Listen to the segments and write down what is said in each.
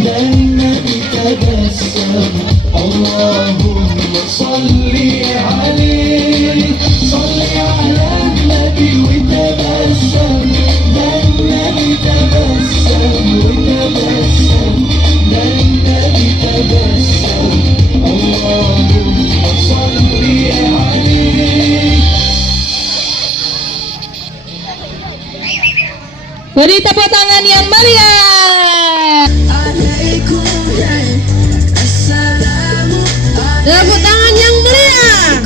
dan Nabi tabassam. Allahumma salli alaihi, salli ala Nabi wa tabassam, dan Nabi tabassam wa tabassam, dan Nabi tabassam. Allahumma salli alaihi. Beri tepuk tangan yang meriah. Tepuk tangan yang meriah.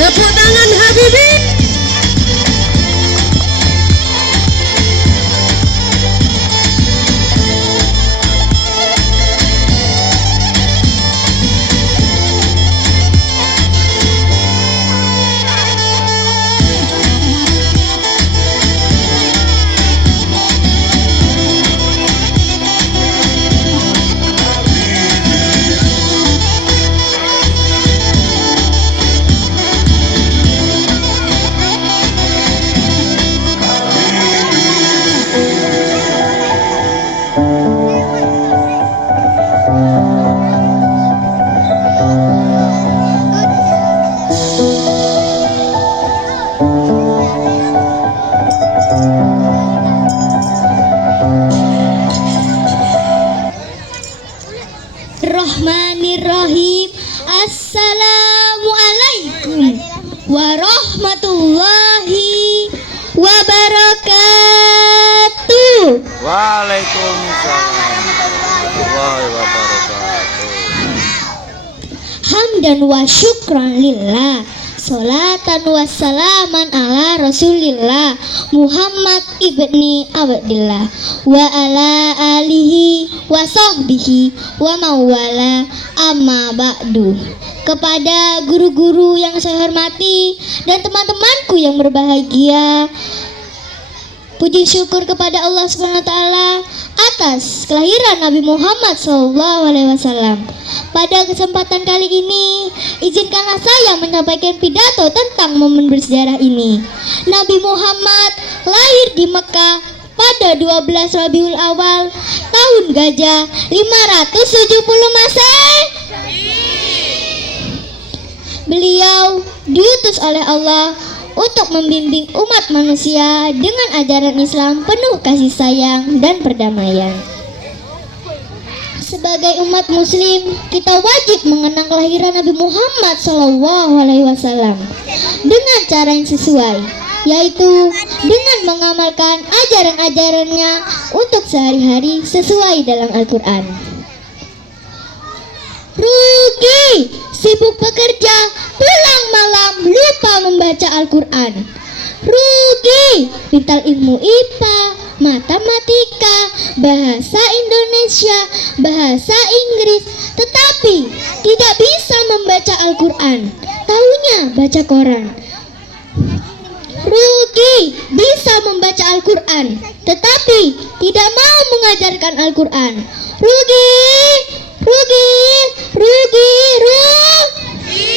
Tepuk tangan Habibie. Bismillahirrahmanirrahim. Assalamualaikum warahmatullahi wabarakatuh. Waalaikumsalam warahmatullahi wabarakatuh. Hamdan wa syukran lillah, salatan wa salaman ala rasulillah Muhammad ibni Abdillah wa ala alihi wa sahbihi wa mawala, amma ba'du. Kepada guru-guru yang saya hormati dan teman-temanku yang berbahagia, puji syukur kepada Allah Subhanahu wa taala atas kelahiran Nabi Muhammad SAW. Pada kesempatan kali ini, izinkanlah saya menyampaikan pidato tentang momen bersejarah ini. Nabi Muhammad lahir di Mekah pada 12 Rabiul Awal tahun Gajah 570 Masehi. Beliau diutus oleh Allah untuk membimbing umat manusia dengan ajaran Islam penuh kasih sayang dan perdamaian. Sebagai umat muslim, kita wajib mengenang kelahiran Nabi Muhammad SAW dengan cara yang sesuai, yaitu dengan mengamalkan ajaran-ajarannya untuk sehari-hari sesuai dalam Al-Quran. Rugi, sibuk bekerja, pulang malam lupa membaca Al-Quran. Rugi, pintar ilmu IPA, matematika, bahasa Indonesia, bahasa Inggris, tetapi tidak bisa membaca Al-Quran, taunya baca koran. Rugi, bisa membaca Al-Quran, tetapi tidak mau mengajarkan Al-Quran. Rugi, rugi, rugi, rugi.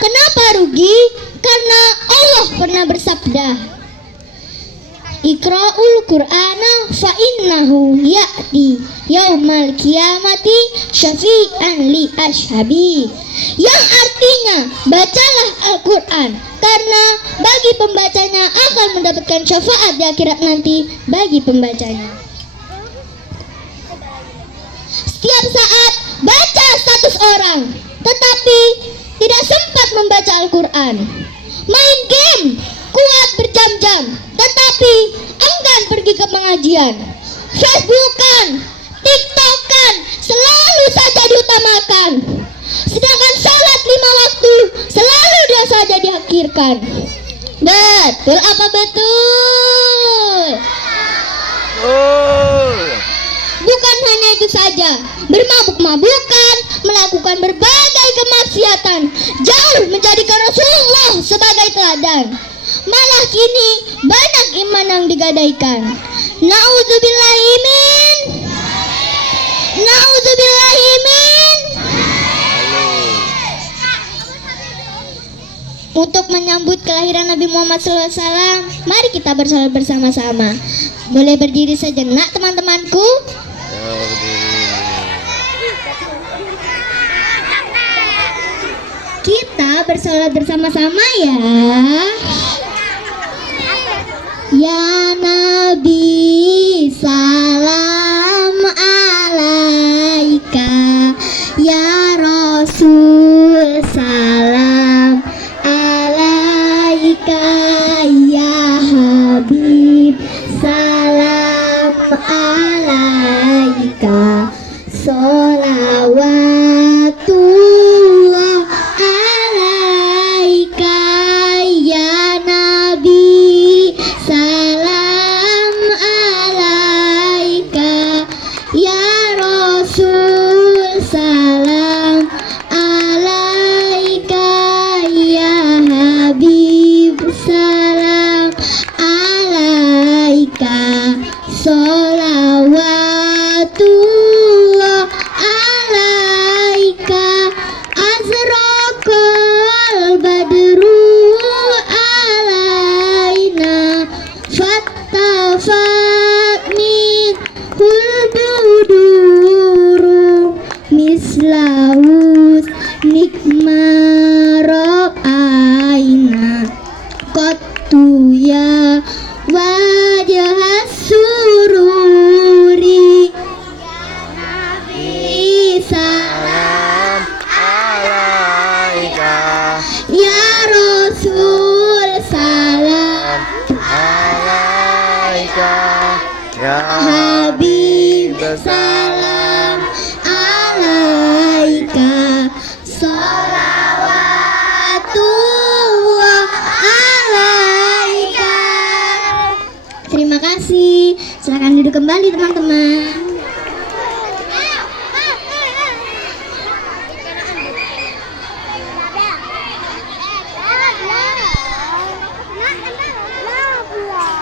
Kenapa rugi? Karena Allah pernah bersabda, Iqra'ul Qur'ana fa innahu ya'ti yaumal qiyamati syafi'an li ashabi. Yang artinya, bacalah Al-Quran karena bagi pembacanya akan mendapatkan syafaat di akhirat nanti bagi pembacanya. Setiap saat baca 100 orang, tetapi tidak sempat membaca Al-Quran. Main game, kuat berjam-jam, tetapi enggan pergi ke pengajian. Facebookan, TikTokan, selalu saja diutamakan. Sedangkan sholat 5 waktu selalu dia saja diakhirkan. Betul apa betul? Oh. Bukan hanya itu saja, bermabuk-mabukan, melakukan berbagai kemaksiatan, jauh menjadikan Rasulullah sebagai teladan. Malah kini banyak iman yang digadaikan. Nauzubillahimin. Nauzubillahimin. Untuk menyambut kelahiran Nabi Muhammad SAW, mari kita bersolat bersama-sama. Boleh berdiri sejenak teman-temanku? Kita bersolat bersama-sama ya. Ya Nabi salam alaika, ya Rasul salam alaika, ya Habib salam alaika, sholawatullah alaika, ya Nabi salam alaika, ya Rasul salam alaika, ya Habib salam alaika, sholawatullah alaika, azraqal badru alaina, fattafat minhul buduru, mislahus nikmaro aina, qattu ya wajah sururi, salam Alaika, ya Rasul salam alaika, ya Habib salam alaika, sholawatullah alaika. Terima kasih. Silakan duduk kembali teman-teman.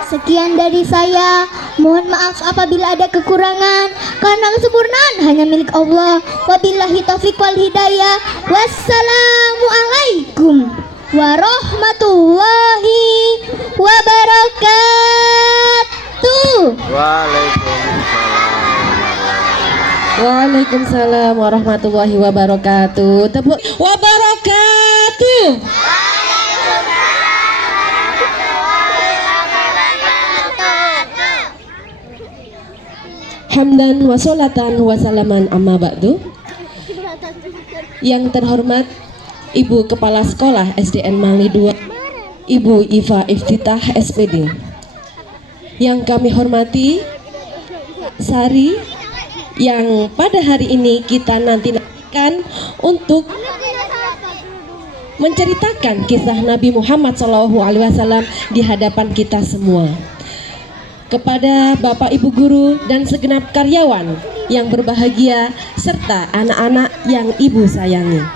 Sekian dari saya. Mohon maaf apabila ada kekurangan, karena kesempurnaan hanya milik Allah. Wabillahi taufiq wal hidayah. Wassalamualaikum warahmatullahi wabarakatuh. Waalaikumsalam warahmatullahi wabarakatuh. Tepuk wabarakatuh. Hamdan wa sholatan wa salaman amma ba'du. Yang terhormat Ibu Kepala Sekolah SDN Mangli 2, Ibu Iva Iftitah SPD. Yang kami hormati Sari, yang pada hari ini kita nantikan untuk menceritakan kisah Nabi Muhammad SAW di hadapan kita semua. Kepada Bapak Ibu Guru dan segenap karyawan yang berbahagia serta anak-anak yang Ibu sayangi.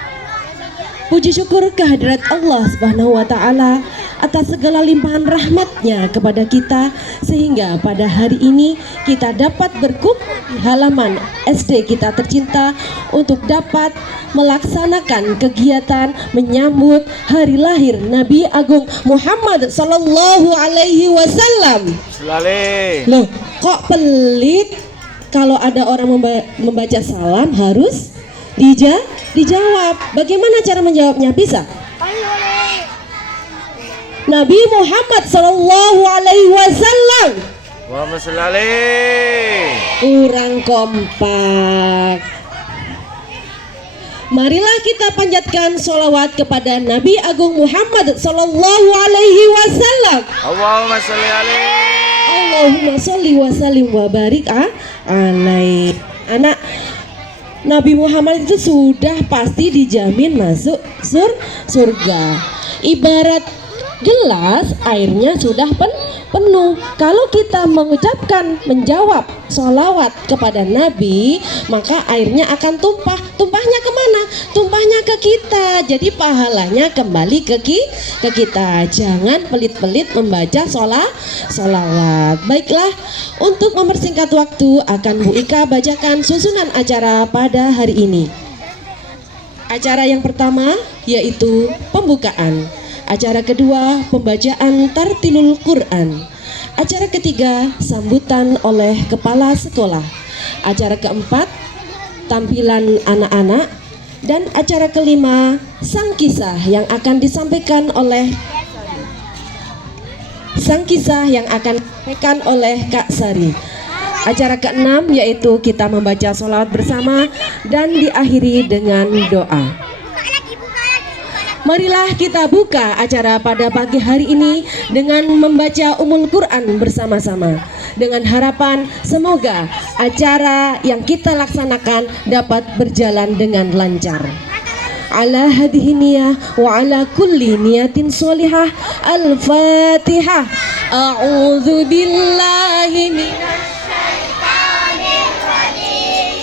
Puji syukur kehadirat Allah Subhanahu wa taala atas segala limpahan rahmat-Nya kepada kita, sehingga pada hari ini kita dapat berkumpul di halaman SD kita tercinta untuk dapat melaksanakan kegiatan menyambut hari lahir Nabi Agung Muhammad Sallallahu Alaihi Wasallam. Selalu. Loh, kok pelit? Kalau ada orang membaca salam harus dijawab. Bagaimana cara menjawabnya? Bisa? Nabi Muhammad Sallallahu Alaihi Wasallam. Muhammad selalu. Kurang kompak. Marilah kita panjatkan sholawat kepada Nabi Agung Muhammad Sallallahu Alaihi Wasallam. Allahumma sholli alaihi. Allahumma sholli wa sallim wa barik alaihi. Anak, Nabi Muhammad itu sudah pasti dijamin masuk surga. Ibarat gelas airnya sudah penuh. Kalau kita menjawab sholawat kepada Nabi, maka airnya akan tumpah. Tumpahnya kemana? Tumpahnya ke kita. Jadi pahalanya kembali ke kita. Jangan pelit-pelit membaca sholawat. Baiklah, untuk mempersingkat waktu akan Bu Ika bacakan susunan acara pada hari ini. Acara yang pertama yaitu pembukaan. Acara kedua, pembacaan tartilul Quran. Acara ketiga, sambutan oleh kepala sekolah. Acara keempat, tampilan anak-anak. Dan acara kelima, sang kisah yang akan disampaikan oleh Kak Sari. Acara keenam yaitu kita membaca sholawat bersama dan diakhiri dengan doa. Marilah kita buka acara pada pagi hari ini dengan membaca Ummul Quran bersama-sama, dengan harapan semoga acara yang kita laksanakan dapat berjalan dengan lancar. Ala hadhihi niyah wa ala kulli niyatin sholihah. Al-Fatihah. A'udzu billahi minasyaitonir rajim.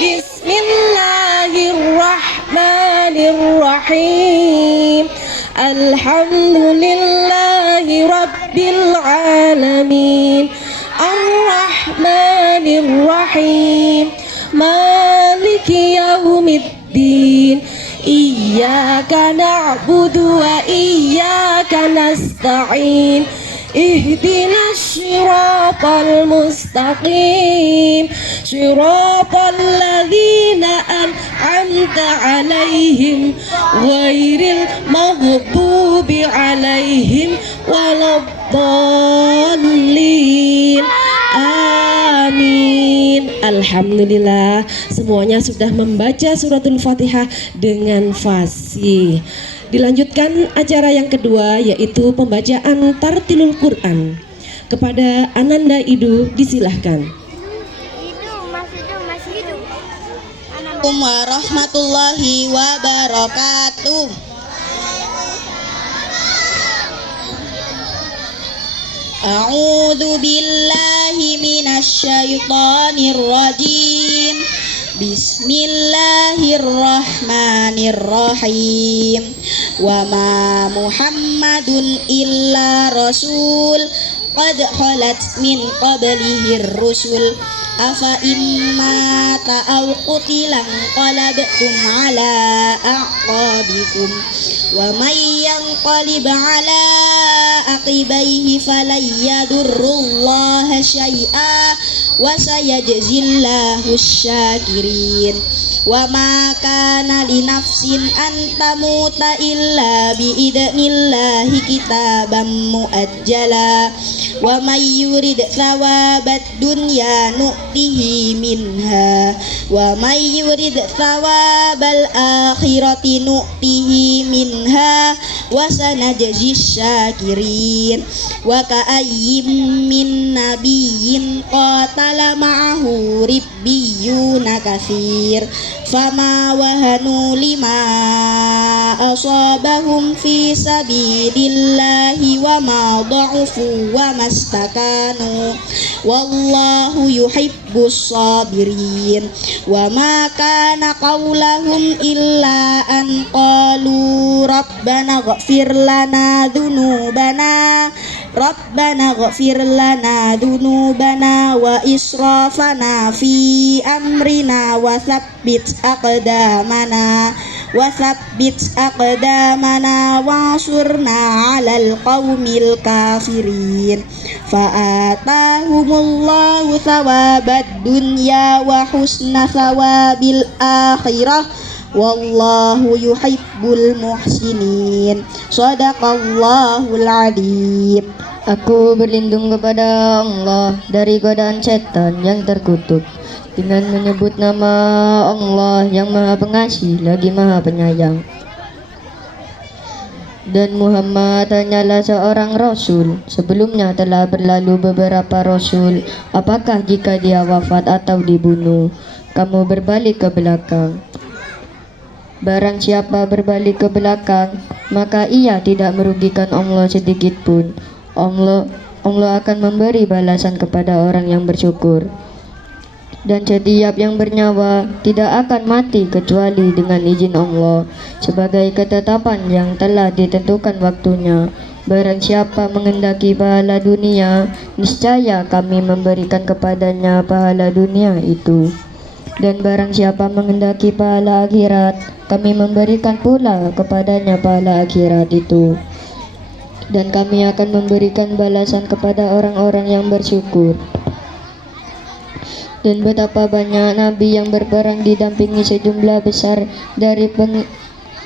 Bismillahirrahmanirrahim. Alhamdulillahi rabbil alamin. Ar-Rahmanir-Rahim. Maliki yaumiddin. Iyyaka na'budu wa iyyaka nasta'in. Ihdinas siratal mustaqim. Siratal ladzina an'amta 'alaihim ghairil maghdubi 'alaihim waladdallin. Amin. Alhamdulillah, semuanya sudah membaca suratul Fatihah dengan fasih. Dilanjutkan acara yang kedua yaitu pembacaan tartilul Quran. Kepada Ananda Idu disilahkan. Assalamualaikum warahmatullahi wabarakatuh. A'udzu billahi minasyaitonir rajim. Bismillahirrahmanirrahim. Wa ma Muhammadun illa rasul qad khalat min qablihir rusul afa imma ta'aw qutilan qalabtum ala a'qabikum wa may yanqalib ala aqibaihi falan yadurrullaha syai'a wa sayajzillahu syakirin. Wa ma kana li nafsin an tamuta illa bi idnillahi kitaban muajjala wa may yurid thawabad dunya nu'tihi minha wa may yurid thawabal akhirati nu'tihi minha wa sanajzis syakirin. Wa ka'ayyim min nabiyyin qatala ma'ahu ribbiyuna katsir fama wahanu lima asabahum fi sabilillahi wa ma dha'ufu wa mastakanu wallahu yuhibbus sabirin wa ma kana qaulahum illa an qalu rabbana ighfir lana dhunubana wa israfana fi amrina wa thabbit aqdamana wansurna 'alal qaumil kafirin fa'atahumullahu thawabad dunya wa husna thawabil akhirah wallahu yuhibbul muhsinin. Shadaqallahul adzim. Aku berlindung kepada Allah dari godaan setan yang terkutuk dengan menyebut nama Allah yang Maha Pengasih lagi Maha Penyayang. Dan Muhammad hanyalah seorang rasul. Sebelumnya telah berlalu beberapa rasul. Apakah jika dia wafat atau dibunuh, kamu berbalik ke belakang? Barang siapa berbalik ke belakang, maka ia tidak merugikan Allah sedikit pun. Allah akan memberi balasan kepada orang yang bersyukur. Dan setiap yang bernyawa tidak akan mati kecuali dengan izin Allah, sebagai ketetapan yang telah ditentukan waktunya. Barang siapa menghendaki pahala dunia, niscaya kami memberikan kepadanya pahala dunia itu. Dan barang siapa menghendaki pahala akhirat, kami memberikan pula kepadanya pahala akhirat itu. Dan kami akan memberikan balasan kepada orang-orang yang bersyukur. Dan betapa banyak nabi yang berperang didampingi sejumlah besar dari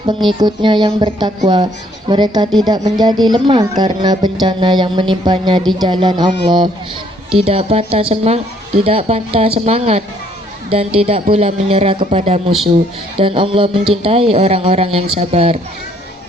pengikutnya yang bertakwa. Mereka tidak menjadi lemah karena bencana yang menimpanya di jalan Allah, tidak patah semangat dan tidak pula menyerah kepada musuh. Dan Allah mencintai orang-orang yang sabar.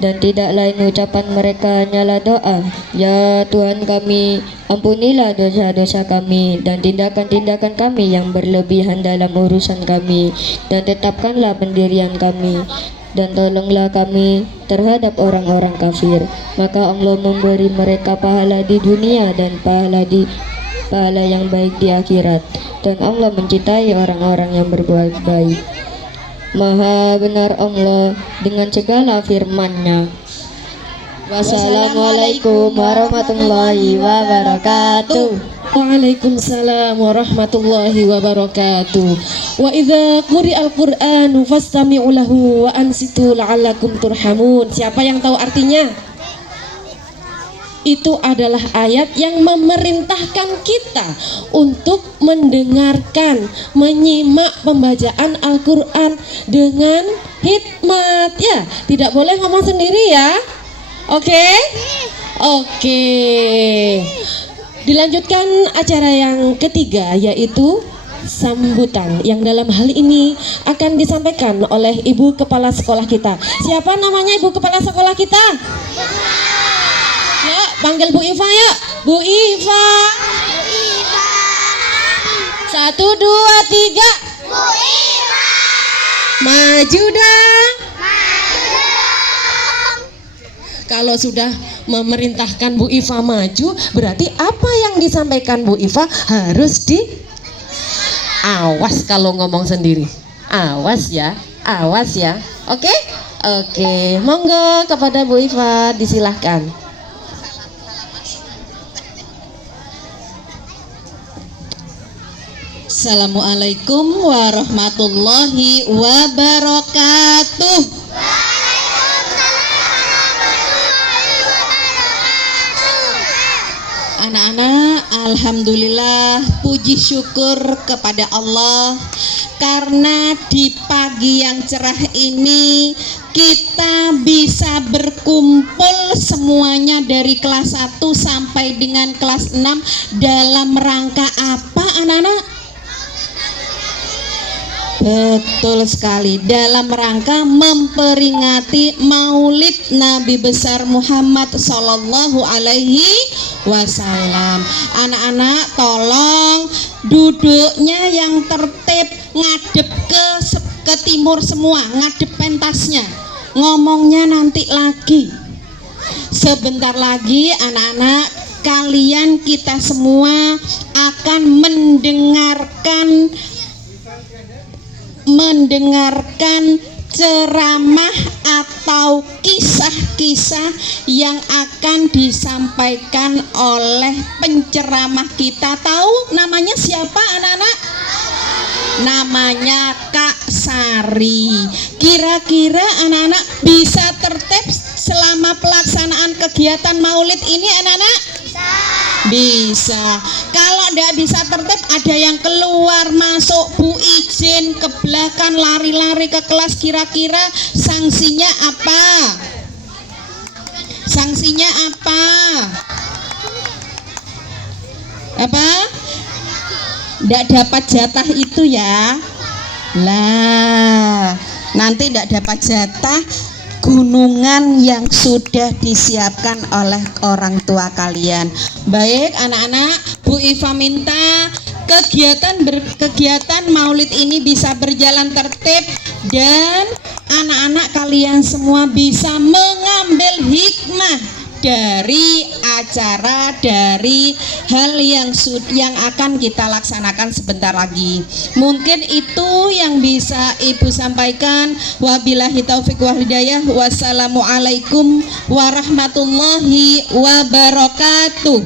Dan tidak lain ucapan mereka hanyalah doa, ya Tuhan kami, ampunilah dosa-dosa kami dan tindakan-tindakan kami yang berlebihan dalam urusan kami, dan tetapkanlah pendirian kami, dan tolonglah kami terhadap orang-orang kafir. Maka Allah memberi mereka pahala di dunia dan pahala yang baik di akhirat. Dan Allah mencintai orang-orang yang berbuat baik. Maha benar Allah dengan segala firman-Nya. Wassalamualaikum warahmatullahi wabarakatuh. Waalaikumsalam warahmatullahi wabarakatuh. Wa idza quri'al Qur'anu fastami'u lahu wa ansitu la'allakum turhamun. Siapa yang tahu artinya? Itu adalah ayat yang memerintahkan kita untuk mendengarkan, menyimak pembacaan Al-Quran dengan hikmat, ya. Tidak boleh ngomong sendiri, ya. Oke? Dilanjutkan acara yang ketiga, yaitu sambutan, yang dalam hal ini akan disampaikan oleh Ibu Kepala Sekolah kita. Siapa namanya Ibu Kepala Sekolah kita? Ya, panggil Bu Iva ya. Bu Iva. 1, 2, 3. Bu Iva. Maju dong. Kalau sudah memerintahkan Bu Iva maju, berarti apa yang disampaikan Bu Iva harus awas kalau ngomong sendiri. Awas ya. Oke? Monggo kepada Bu Iva disilahkan. Assalamualaikum warahmatullahi wabarakatuh. Anak-anak, alhamdulillah, puji syukur kepada Allah karena di pagi yang cerah ini kita bisa berkumpul semuanya dari kelas 1 sampai dengan kelas 6 dalam rangka apa, anak-anak? Betul sekali, dalam rangka memperingati Maulid Nabi besar Muhammad Sallallahu Alaihi Wasallam. Anak-anak tolong duduknya yang tertib, ngadep ke ke timur semua, ngadep pentasnya. Ngomongnya nanti lagi. Sebentar lagi anak-anak, kalian kita semua akan mendengarkan ceramah atau kisah-kisah yang akan disampaikan oleh penceramah kita. Tahu namanya siapa anak-anak? Namanya Kak Sari. Kira-kira anak-anak bisa tertib selama pelaksanaan kegiatan maulid ini anak-anak? Bisa. Kalau tidak bisa tertib, ada yang keluar masuk, Bu izin ke belakang, lari-lari ke kelas, kira-kira sanksinya apa? Sanksinya apa? Apa? Tidak dapat jatah itu ya. Lah, nanti tidak dapat jatah gunungan yang sudah disiapkan oleh orang tua kalian. Baik anak-anak, Bu Iva minta kegiatan maulid ini bisa berjalan tertib dan anak-anak kalian semua bisa mengambil hikmah dari acara, dari hal yang akan kita laksanakan sebentar lagi. Mungkin itu yang bisa Ibu sampaikan. Wabillahi taufik wal hidayah. Wassalamualaikum warahmatullahi wabarakatuh.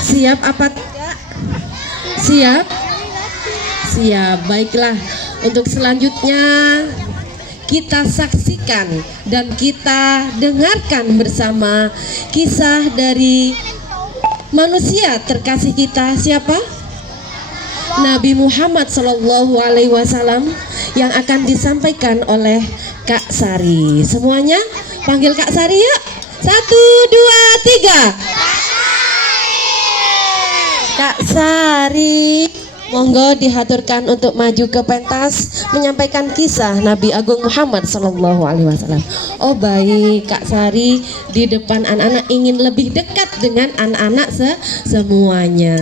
Siap apa tidak? Siap? Siap, baiklah. Untuk selanjutnya kita saksikan dan kita dengarkan bersama kisah dari manusia terkasih kita. Siapa? Nabi Muhammad SAW yang akan disampaikan oleh Kak Sari. Semuanya panggil Kak Sari ya. 1, 2, 3. Kak Sari, monggo dihaturkan untuk maju ke pentas menyampaikan kisah Nabi Agung Muhammad SAW. Oh baik, Kak Sari di depan anak-anak ingin lebih dekat dengan anak-anak semuanya.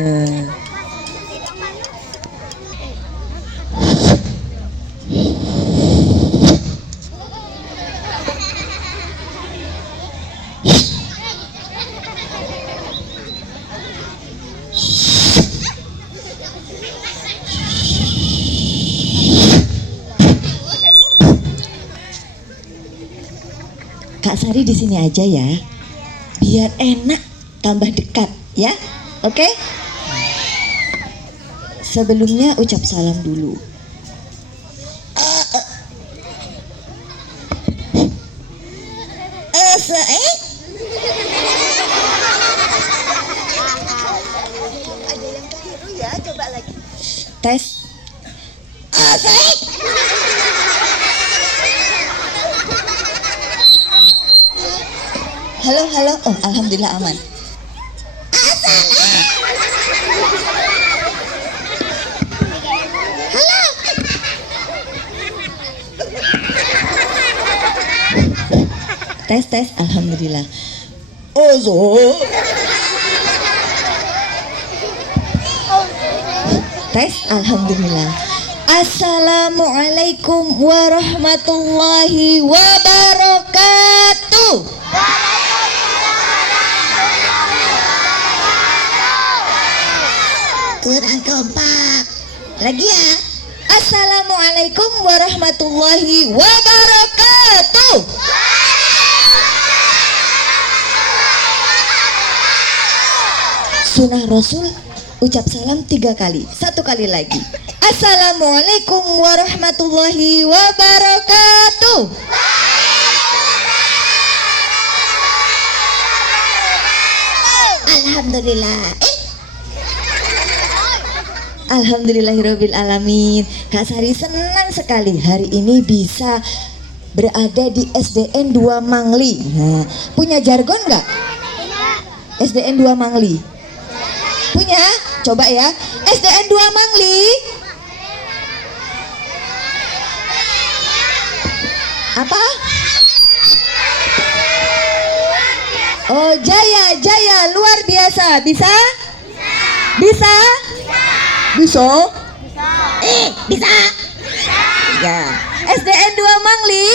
Kak Sari di sini aja ya, biar enak tambah dekat ya, oke? Sebelumnya ucap salam dulu. Tes. Halo, halo. Oh, alhamdulillah aman. Halo. Tes, tes. Alhamdulillah. Tes, alhamdulillah. Assalamualaikum warahmatullahi wabarakatuh. Kurang kompak. Lagi ya. Assalamualaikum warahmatullahi wabarakatuh. Sunnah Rasul ucap salam 3 kali. 1 kali lagi. Assalamualaikum warahmatullahi wabarakatuh. Alhamdulillah. Alhamdulillahirabbil alamin. Kak Sari senang sekali hari ini bisa berada di SDN 2 Mangli. Nah, punya jargon nggak? SDN 2 Mangli. Punya? Coba ya. SDN 2 Mangli. Apa? Oh, jaya, jaya, luar biasa. Bisa? Bisa? Bisa? Bisa. Ya. SDN 2 Mangli.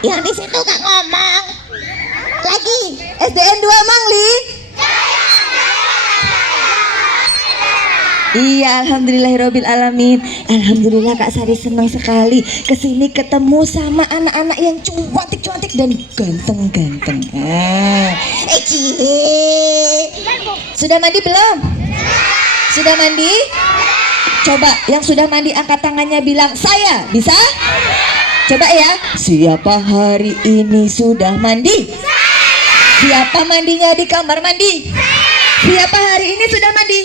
Yang di situ Kak ngomong. Lagi. SDN 2 Mangli. Iya, alhamdulillahirobbil alamin. Alhamdulillah Kak Sari senang sekali kesini ketemu sama anak-anak yang cantik-cantik dan ganteng-ganteng. Sudah mandi belum? Sudah mandi? Coba yang sudah mandi angkat tangannya bilang saya. Bisa? Coba ya. Siapa hari ini sudah mandi? Siapa mandinya di kamar mandi? Siapa hari ini sudah mandi?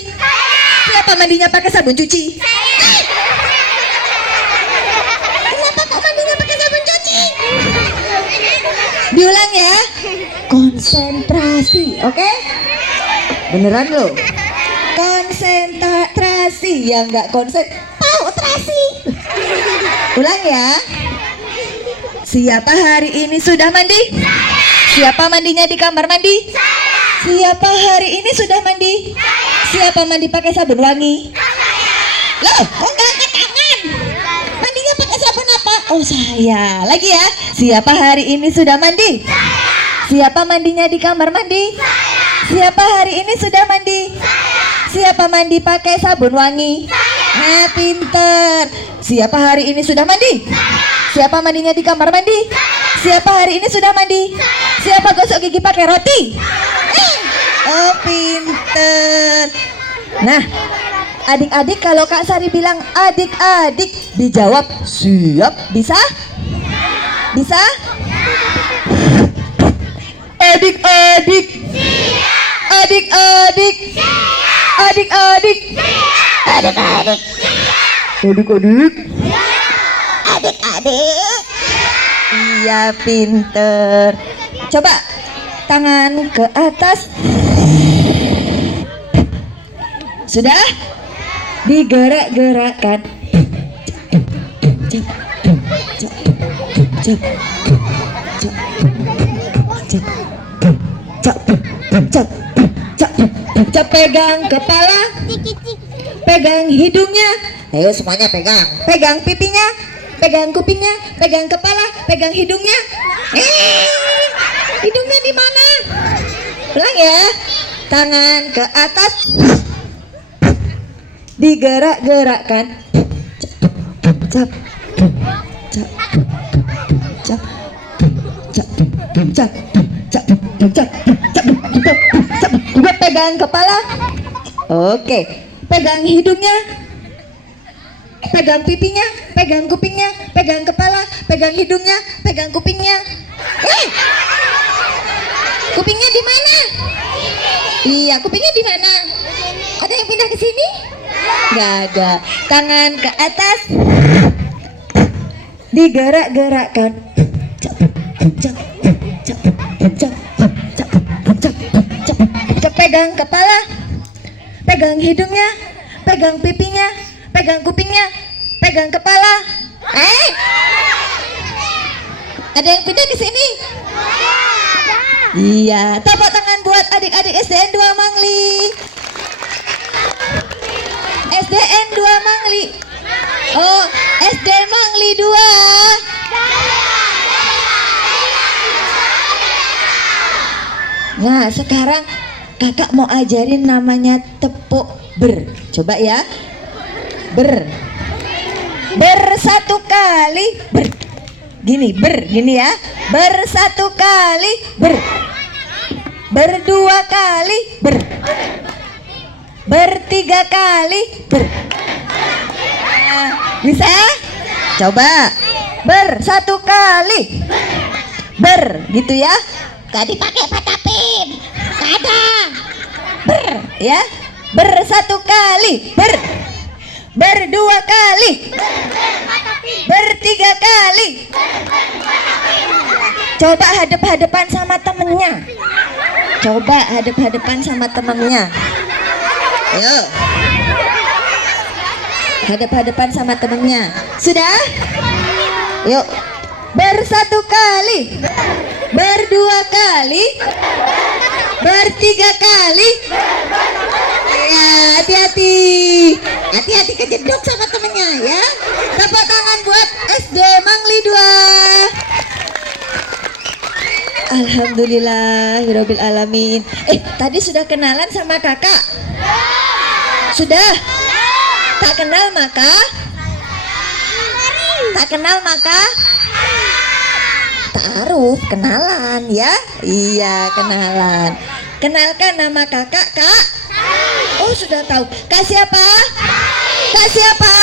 Siapa mandinya pakai sabun cuci? Kenapa kok mandinya pakai sabun cuci? Diulang ya. Konsentrasi, oke? Beneran loh. Konsentrasi, yang nggak konsentrasi. Ulang ya. Siapa hari ini sudah mandi? Siapa mandinya di kamar mandi? Siapa hari ini sudah mandi? Siapa mandi pakai sabun wangi? Loh, kok nggak angkat tangan? Mandinya pakai sabun apa? Oh saya. Lagi ya. Siapa hari ini sudah mandi? Siapa mandinya di kamar mandi? Siapa hari ini sudah mandi? Siapa mandi pakai sabun wangi? Nah, pinter. Siapa hari ini sudah mandi? Siapa mandinya di kamar mandi? Siapa hari ini sudah mandi? Siapa gosok gigi pakai roti? Oh, pinter. Nah, adik-adik kalau Kak Sari bilang adik-adik, dijawab siap. Bisa? Bisa? Adik-adik. Adik-adik. Adik-adik. Adik-adik. Adik-adik. Adik-adik. Iya, pinter. Coba tangan ke atas. Sudah? Digerak-gerakkan. Pegang kepala. Pegang hidungnya. Ayo semuanya pegang. Pegang pipinya. Pegang kupingnya. Pegang kepala. Pegang hidungnya. Hidungnya di mana? Ulang ya. Tangan ke atas. Digerak-gerakkan. Cap. Cap. Cap. Cap. Cap. Cap. Cap. Cap. Juga pegang kepala. Oke. Pegang hidungnya. Pegang pipinya, pegang kupingnya, pegang kepala, pegang hidungnya, pegang kupingnya. Kupingnya di mana? Iya, kupingnya di mana? Ada yang pindah ke sini? Gak ada. Tangan ke atas. Digerak-gerakkan. Pegang kepala. Pegang hidungnya. Pegang pipinya. Pegang kupingnya. Pegang kepala. Ada yang pindah ke sini? Iya, tepuk tangan buat adik-adik SDN 2 Mangli. SDN 2 Mangli. Oh, SD Mangli 2. Nah, sekarang kakak mau ajarin namanya tepuk ber. Coba ya. Ber. Ber satu kali. Ber. Gini, ber, gini ya. Ber satu kali. Ber. Berdua kali. Ber. Bertiga kali. Ber. Nah, bisa? Coba. Ber satu kali. Ber, gitu ya. Tadi pakai patapim. Ada. Ber, ya. Ber satu kali. Ber. Berdua kali. Bertiga kali. Coba hadap-hadapan sama temennya. Coba hadap-hadapan sama temennya. Ayo. Hadap-hadapan sama temennya. Sudah? Yuk. Bersatu kali. kali? Berdua kali? Bertiga kali? Ya, hati-hati. Hati-hati kejedok sama temennya ya. Tepuk tangan buat SD Mangli 2. Alhamdulillahirabbil alamin. Tadi sudah kenalan sama kakak? Sudah? Tak kenal maka? Tak kenal maka? Ta'aruf, kenalan ya? Iya, kenalan. Kenalkan nama kakak, Kak. Oh, sudah tahu. Kak siapa? Kak siapa?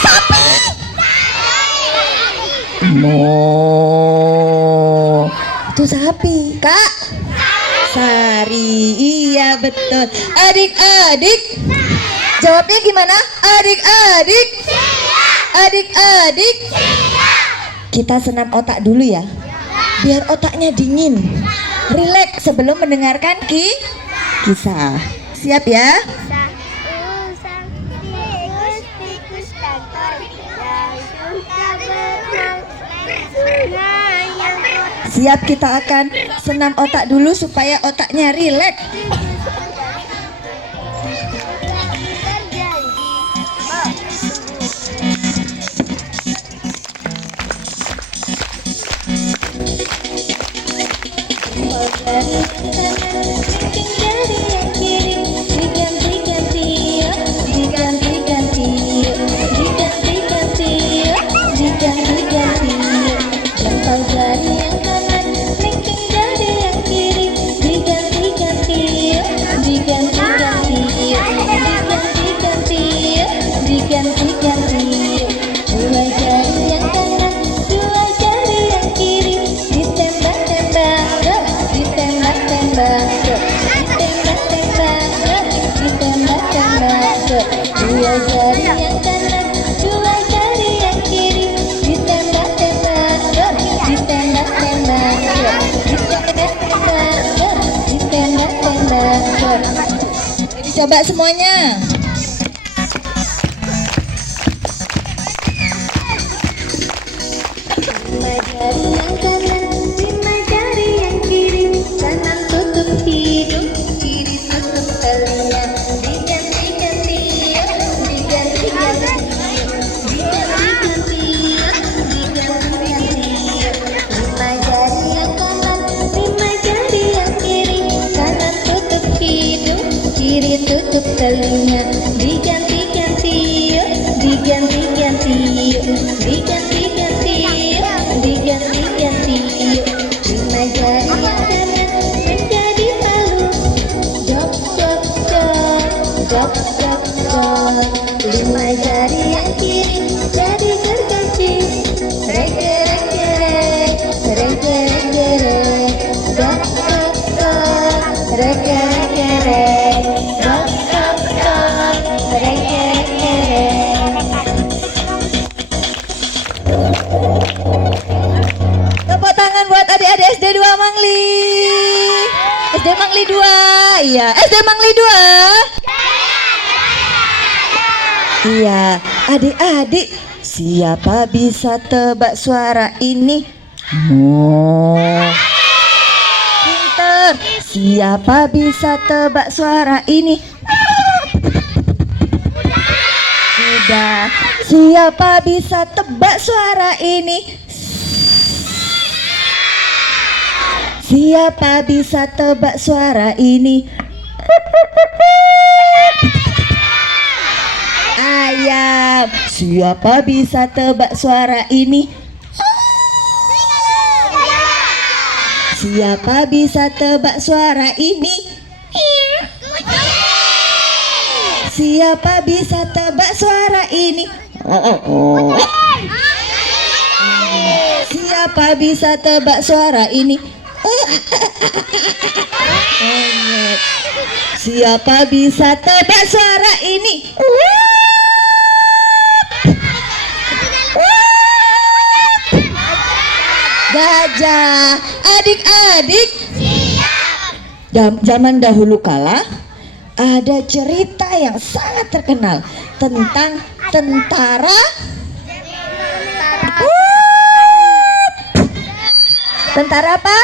Sapi. Itu sapi, Kak. Sari. Iya, betul. Adik-adik. Jawabnya gimana? Adik-adik. Adik-adik. Kita senam otak dulu ya. Biar otaknya dingin. Rileks sebelum mendengarkan kisah. Siap ya? Siap, kita akan senam otak dulu supaya otaknya rileks. Dua jari yang kanan, dua jari yang kiri, ditembak-tembak, ditembak-tembak, ditembak-tembak, ditembak-tembak. Coba semuanya. Lima jari yang kanan, lima jari yang kiri, kanan tutup hidung, kiri tutup telinga. Diganti-ganti, diganti-ganti, diganti-ganti, diganti-ganti. Lima jari yang kanan, lima jari yang kiri, kanan tutup hidung, kiri tutup telinga. Diganti-ganti, diganti-ganti, diganti-ganti, diganti-ganti. Lima jari yang kanan menjadi palu, jok jok jok, jok jok jok. Lima jari yang kiri jadi gergaji, rek rek rek, rek rek rek, jok jok jok, rek rek rek, jok jok jok, rek rek rek. Tepuk tangan buat adik-adik SD 2 Mangli. SD Mangli 2. Iya, SD Mangli 2. Iya, adik-adik, siapa bisa tebak suara ini? Pinter. Siapa bisa tebak suara ini? Sudah. Siapa bisa tebak suara ini? Siapa bisa tebak suara ini? Ayam. Siapa bisa tebak suara ini? Siapa bisa tebak suara ini? Siapa bisa tebak suara ini? Siapa bisa tebak suara ini? Siapa bisa tebak suara ini? Gajah. Adik-adik, zaman dahulu kala ada cerita yang sangat terkenal tentang tentara Tentara apa?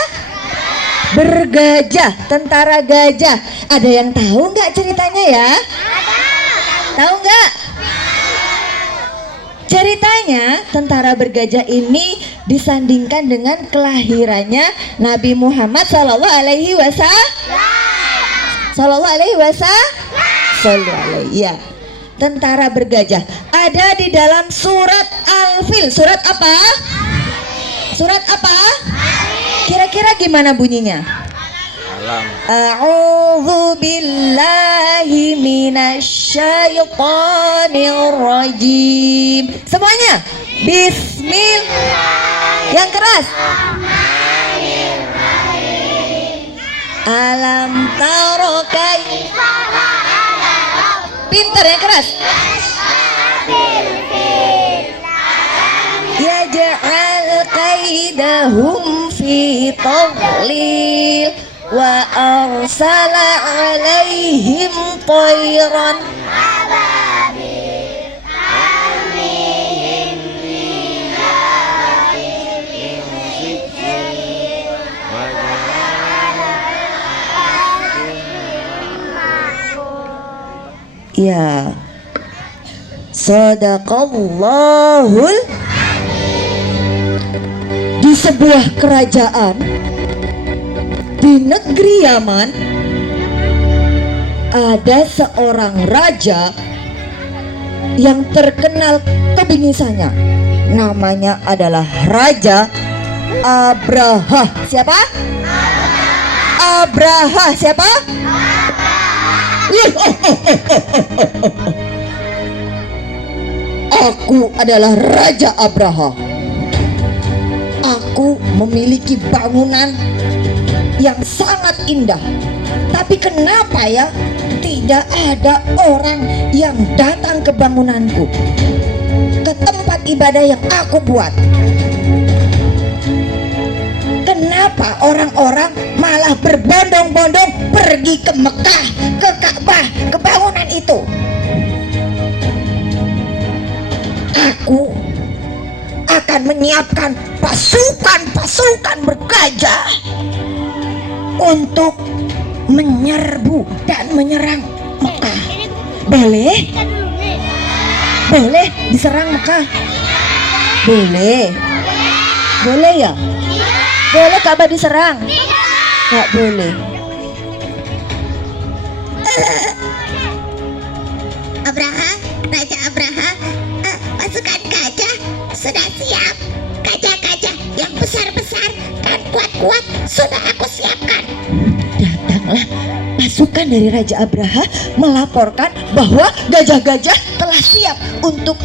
Bergajah, tentara gajah. Ada yang tahu nggak ceritanya ya? Tahu nggak? Ceritanya tentara bergajah ini disandingkan dengan kelahirannya Nabi Muhammad Sallallahu Alaihi Wasallam. Ya, tentara bergajah ada di dalam surat Al-Fil. Surat apa? Surat apa? Kira-kira gimana bunyinya? A'udzu billahi minasyaitonir rajim. Semuanya. Bismillah. Yang keras. Alam taro kaifa. Pintar yang keras. Yaj'al kaidahum fi tadlil wa arsala alaihim tayran ya. Sadaqallahul. Di sebuah kerajaan di negeri Yaman ada seorang raja yang terkenal kebingisannya. Namanya adalah Raja Abraha. Siapa? Abraha. Siapa? Aku adalah Raja Abraha. Aku memiliki bangunan yang sangat indah. Tapi kenapa ya tidak ada orang yang datang ke bangunanku, ke tempat ibadah yang aku buat? Kenapa orang-orang malah berbondong-bondong pergi ke Mekah, ke Ka'bah, ke bangunan itu? Aku akan menyiapkan pasukan bergajah untuk menyerbu dan menyerang Mekah. Boleh? Boleh diserang Mekah? Boleh. Boleh ya? Boleh Ka'bah diserang? Nggak boleh. Abraha, Raja Abraha, pasukan gajah sudah siap. Gajah-gajah yang besar-besar dan kuat-kuat sudah aku siapkan. Datanglah pasukan dari Raja Abraha melaporkan bahwa gajah-gajah telah siap untuk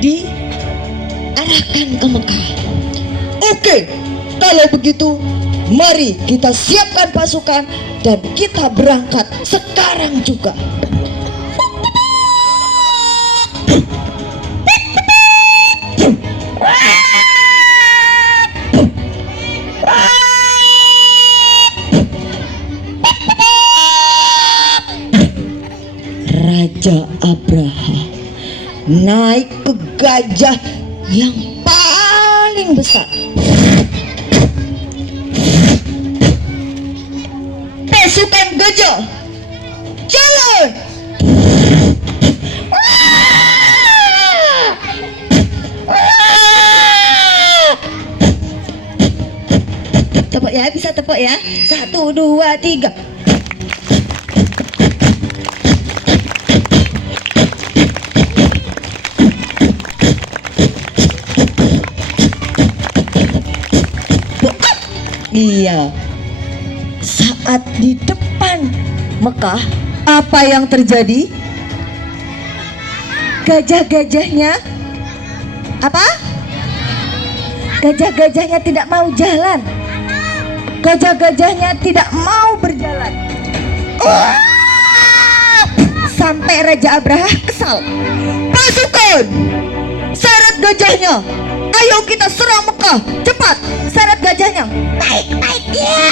diarahkan ke Mekah. Oke, kalau begitu mari kita siapkan pasukan dan kita berangkat sekarang juga. Raja Abraha naik ke gajah yang paling besar. Pasukan gajah, jalan! Tepuk ya, bisa tepuk ya. 1, 2, 3. Iya. Saat di depan Mekah, apa yang terjadi? Gajah-gajahnya apa? Gajah-gajahnya tidak mau jalan. Gajah-gajahnya tidak mau berjalan. Sampai Raja Abraha kesal. Pasukan, seret gajahnya. Ayo kita serang Mekah. Cepat, seret gajahnya. Baik ya.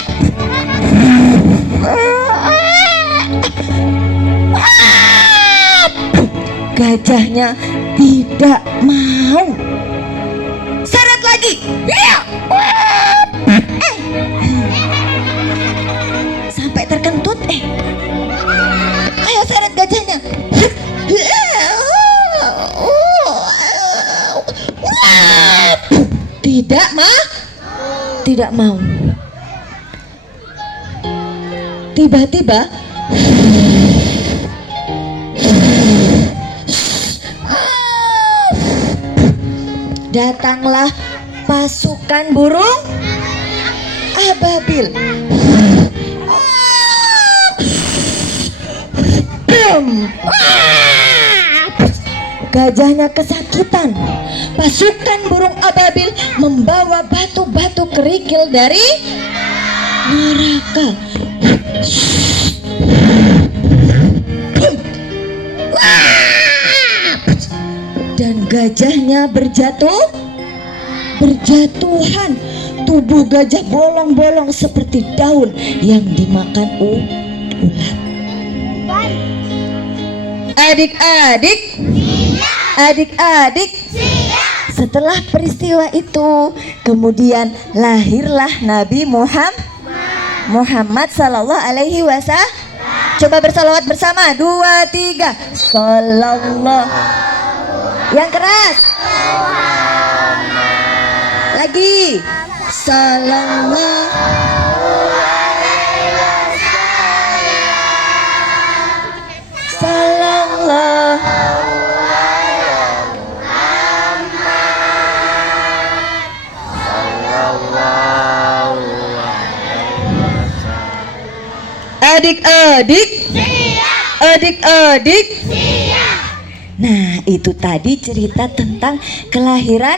Gajahnya tidak mau. Seret lagi. tidak mau. Tiba-tiba datanglah pasukan burung ababil. Gajahnya kesakitan. Pasukan burung ababil membawa batu-batu kerikil dari neraka. Dan gajahnya berjatuhan. Tubuh gajah bolong-bolong seperti daun yang dimakan ulat. Adik-adik, setelah peristiwa itu kemudian lahirlah Nabi Muhammad sallallahu alaihi wasallam. Coba bersalawat bersama, 2, 3. Sallallahu. Yang keras. Lagi. Sallallahu. Sallallahu. Adik-adik. Nah, itu tadi cerita tentang kelahiran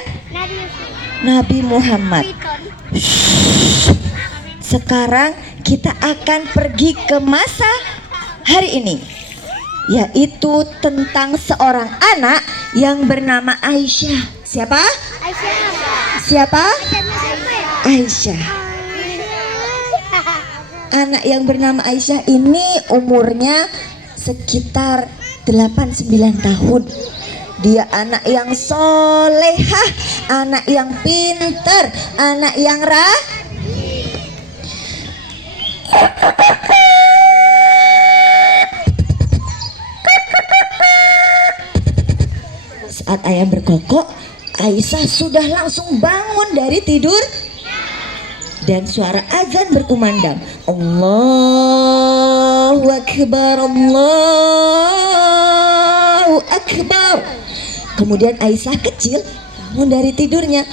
Nabi Muhammad. Sekarang kita akan pergi ke masa hari ini, yaitu tentang seorang anak yang bernama Aisyah. Siapa? Siapa? Aisyah. Anak yang bernama Aisyah ini umurnya sekitar 8-9 tahun. Dia anak yang solehah, anak yang pinter, anak yang Saat ayam berkokok, Aisyah sudah langsung bangun dari tidur. Dan suara azan berkumandang. Allahu Akbar, Allahu Akbar. Kemudian Aisyah kecil bangun dari tidurnya.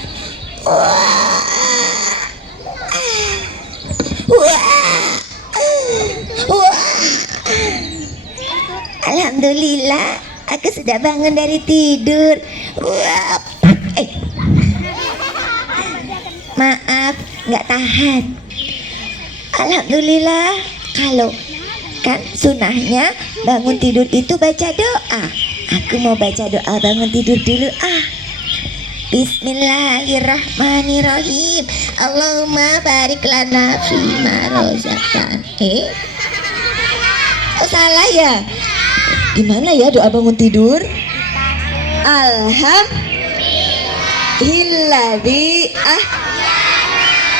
Alhamdulillah, aku sudah bangun dari tidur. Maaf, nggak tahan. Alhamdulillah, kalau kan sunahnya bangun tidur itu baca doa. Aku mau baca doa bangun tidur dulu. Bismillahirrahmanirrahim. Allahumma barik lana fima rozaqtan. Oh, salah ya? Gimana ya doa bangun tidur? Alhamdulilladzi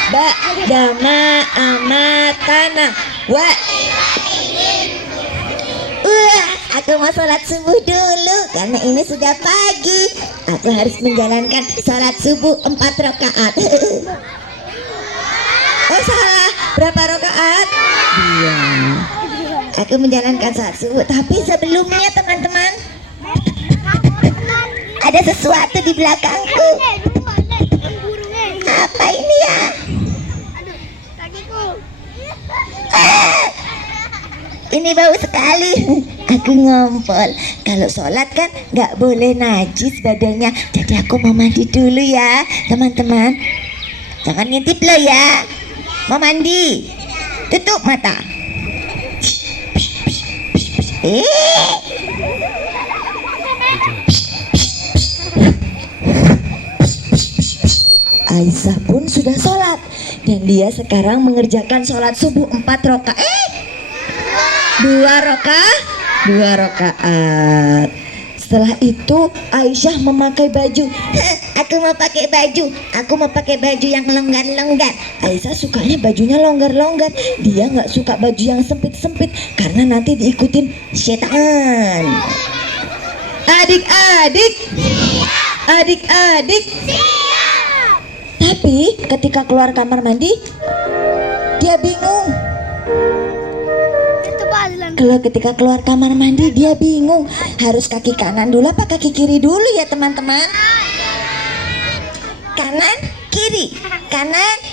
ba'dama amatana wa. Aku mau sholat subuh dulu karena ini sudah pagi. Aku harus menjalankan sholat subuh 4 rakaat. Oh, salah. Berapa rakaat? 2. Aku menjalankan sholat subuh. Tapi sebelumnya teman-teman, ada sesuatu di belakangku. Apa ini ya? Ini bau sekali. Aku ngompol. Kalau sholat kan nggak boleh najis badannya. Jadi aku mau mandi dulu ya teman-teman. Jangan ngintip lo ya. Mau mandi. Tutup mata. Aisyah pun sudah sholat. Dan dia sekarang mengerjakan sholat subuh 4 rakaat. 2 rakaat. Setelah itu Aisyah memakai baju. Aku mau pakai baju. Aku mau pakai baju yang longgar-longgar. Aisyah sukanya bajunya longgar-longgar. Dia nggak suka baju yang sempit-sempit karena nanti diikutin setan. Adik-adik. Tapi ketika keluar kamar mandi dia bingung. Kalau ketika keluar kamar mandi dia bingung harus kaki kanan dulu apa kaki kiri dulu ya teman-teman. Kanan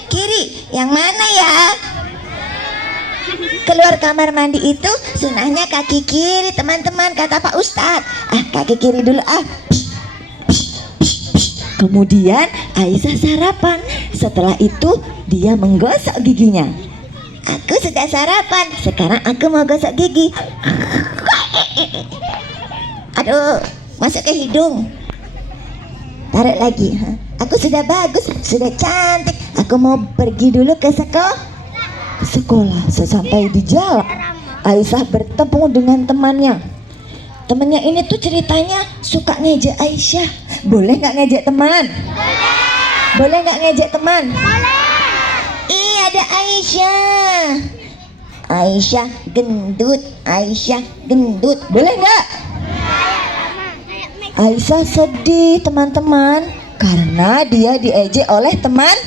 kiri yang mana ya? Keluar kamar mandi itu sunahnya kaki kiri teman-teman, kata Pak Ustadz. Kaki kiri dulu Kemudian Aisyah sarapan. Setelah itu dia menggosok giginya. Aku sudah sarapan, sekarang aku mau gosok gigi. Aduh, masuk ke hidung. Tarik lagi. Aku sudah bagus, sudah cantik. Aku mau pergi dulu ke sekolah. Sesampai di jalan, Aisyah bertemu dengan temannya. Temannya ini tuh ceritanya suka ngejek Aisyah. Boleh nggak ngejek teman? Boleh nggak ngejek teman? Iya, ada Aisyah gendut. Boleh nggak? Aisyah sedih teman-teman karena dia diejek oleh temannya.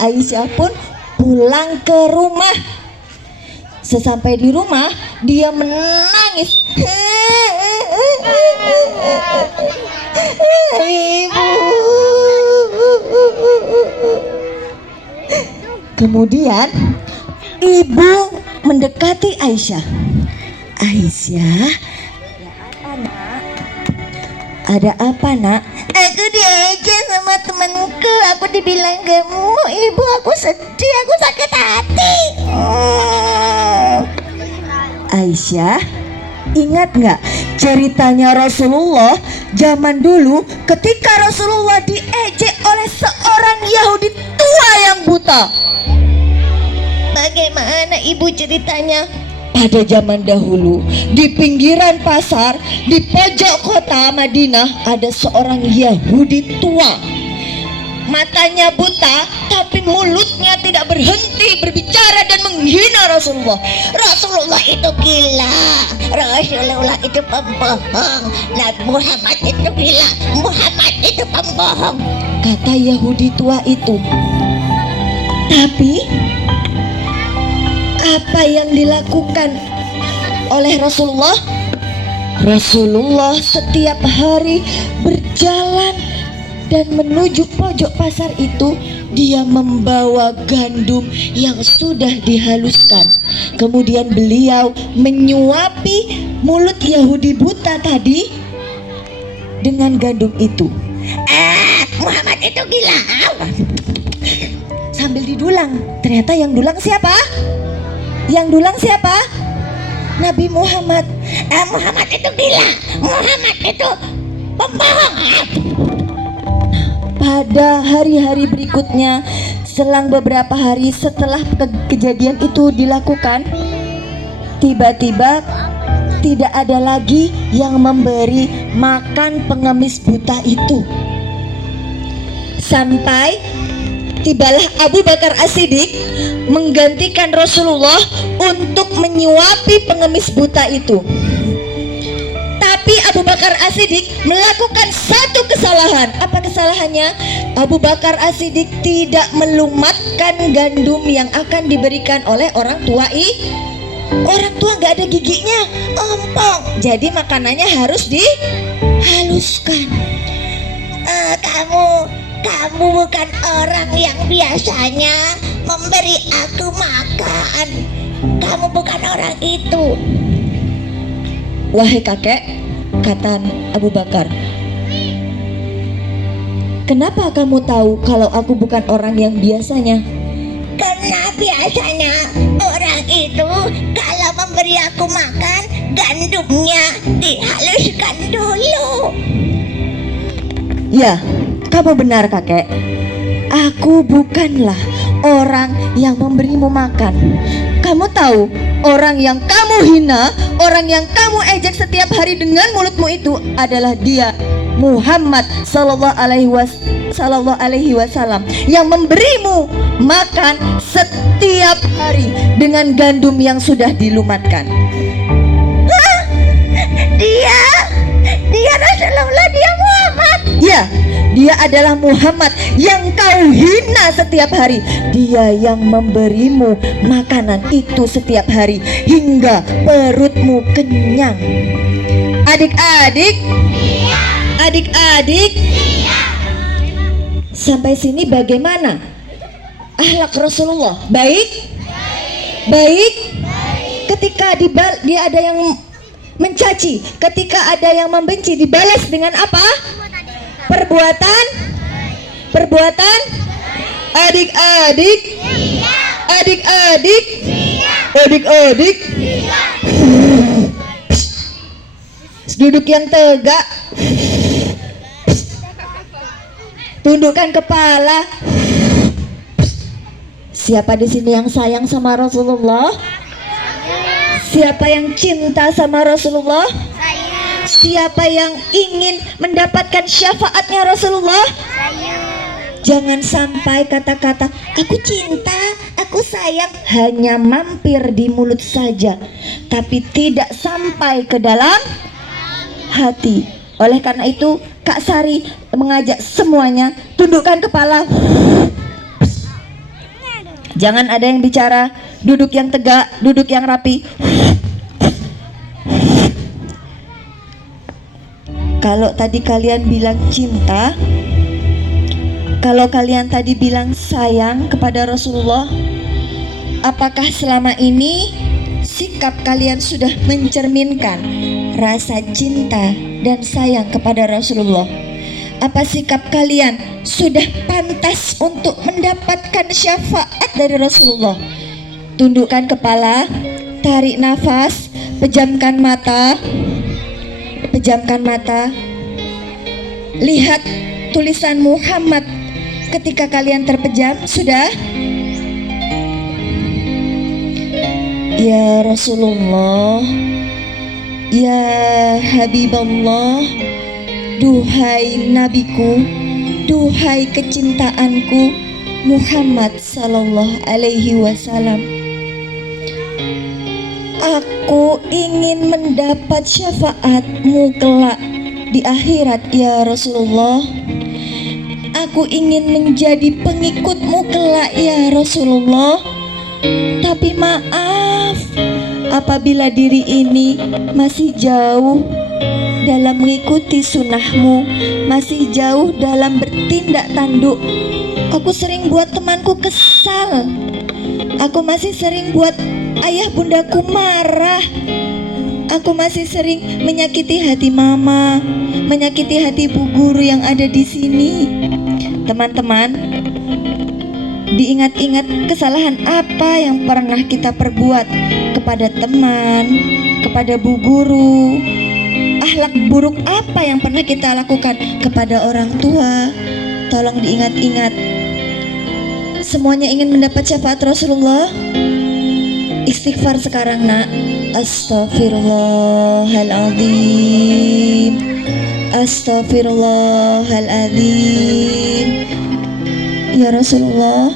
Aisyah pun pulang ke rumah. Sesampai di rumah dia menangis. Ibu. Kemudian ibu mendekati Aisyah. Aisyah, ada apa nak? Aku diejek sama temanku. Aku dibilang gemuk. Ibu, aku sedih, aku sakit hati. Aisyah, ingat nggak ceritanya Rasulullah zaman dulu ketika Rasulullah diejek oleh seorang Yahudi tua yang buta? Bagaimana ibu ceritanya? Pada zaman dahulu di pinggiran pasar di pojok kota Madinah ada seorang Yahudi tua. Matanya buta tapi mulutnya tidak berhenti berbicara dan menghina Rasulullah. Rasulullah itu gila, Rasulullah itu pembohong, Nabi Muhammad itu gila, Muhammad itu pembohong, kata Yahudi tua itu. Tapi apa yang dilakukan oleh Rasulullah? Rasulullah setiap hari berjalan dan menuju pojok pasar itu. Dia membawa gandum yang sudah dihaluskan. Kemudian beliau menyuapi mulut Yahudi buta tadi dengan gandum itu. Muhammad itu gila. Sambil didulang. Ternyata yang dulang siapa? Yang dulang siapa? Nabi Muhammad. Muhammad itu gila, Muhammad itu pembohong. Pada hari-hari berikutnya, selang beberapa hari setelah kejadian itu dilakukan, tiba-tiba tidak ada lagi yang memberi makan pengemis buta itu. Sampai tibalah Abu Bakar As-Siddiq menggantikan Rasulullah untuk menyuapi pengemis buta itu. Tapi Abu Bakar As-Siddiq melakukan satu kesalahan. Apa kesalahannya? Abu Bakar As-Siddiq tidak melumatkan gandum yang akan diberikan oleh orang tua. Orang tua gak ada giginya, ompong. Jadi makanannya harus dihaluskan. Kamu bukan orang yang biasanya memberi aku makan. Kamu bukan orang itu. Wahai kakek, kata Abu Bakar, kenapa kamu tahu kalau aku bukan orang yang biasanya? Karena biasanya orang itu kalau memberi aku makan, gandumnya dihaluskan dulu. Ya, kamu benar kakek. Aku bukanlah orang yang memberimu makan. Kamu tahu, orang yang kamu hina, orang yang kamu ejek setiap hari dengan mulutmu itu adalah dia, Muhammad sallallahu alaihi wasallam, yang memberimu makan setiap hari dengan gandum yang sudah dilumatkan. Dia Rasulullah, dia Muhammad. Ya, dia adalah Muhammad yang kau hina setiap hari. Dia yang memberimu makanan itu setiap hari hingga perutmu kenyang. Adik-adik, adik-adik, sampai sini bagaimana akhlak Rasulullah? Baik? Baik? Ketika dia ada yang mencaci, ketika ada yang membenci, dibalas dengan apa? Perbuatan? Adik-adik? Adik-adik? Adik-adik? Duduk yang tegak, tundukkan kepala. Siapa di sini yang sayang sama Rasulullah? Siapa yang cinta sama Rasulullah? Siapa yang ingin mendapatkan syafaatnya Rasulullah? Jangan sampai kata-kata aku cinta, aku sayang hanya mampir di mulut saja, tapi tidak sampai ke dalam hati. Oleh karena itu Kak Sari mengajak semuanya tundukkan kepala. Jangan ada yang bicara, duduk yang tegak, duduk yang rapi. Kalau tadi kalian bilang cinta, kalau kalian tadi bilang sayang kepada Rasulullah, apakah selama ini sikap kalian sudah mencerminkan rasa cinta dan sayang kepada Rasulullah? Apa sikap kalian sudah pantas untuk mendapatkan syafaat dari Rasulullah? Tundukkan kepala, tarik nafas, pejamkan mata. Pejamkan mata. Lihat tulisan Muhammad ketika kalian terpejam. Sudah? Ya Rasulullah, ya Habiballah, duhai nabiku, duhai kecintaanku Muhammad sallallahu alaihi wasallam, aku ingin mendapat syafaatmu kelak di akhirat ya Rasulullah. Aku ingin menjadi pengikutmu kelak ya Rasulullah. Tapi maaf, apabila diri ini masih jauh dalam mengikuti sunnahmu, masih jauh dalam bertindak tanduk. Aku sering buat temanku kesal. Aku masih sering buat ayah bundaku marah. Aku masih sering menyakiti hati mama, menyakiti hati bu guru yang ada di sini. Teman-teman, diingat-ingat kesalahan apa yang pernah kita perbuat kepada teman, kepada bu guru. Akhlak buruk apa yang pernah kita lakukan kepada orang tua. Tolong diingat-ingat. Semuanya ingin mendapat syafaat Rasulullah. Istighfar sekarang nak. Astaghfirullahaladzim, astaghfirullahaladzim. Ya Rasulullah,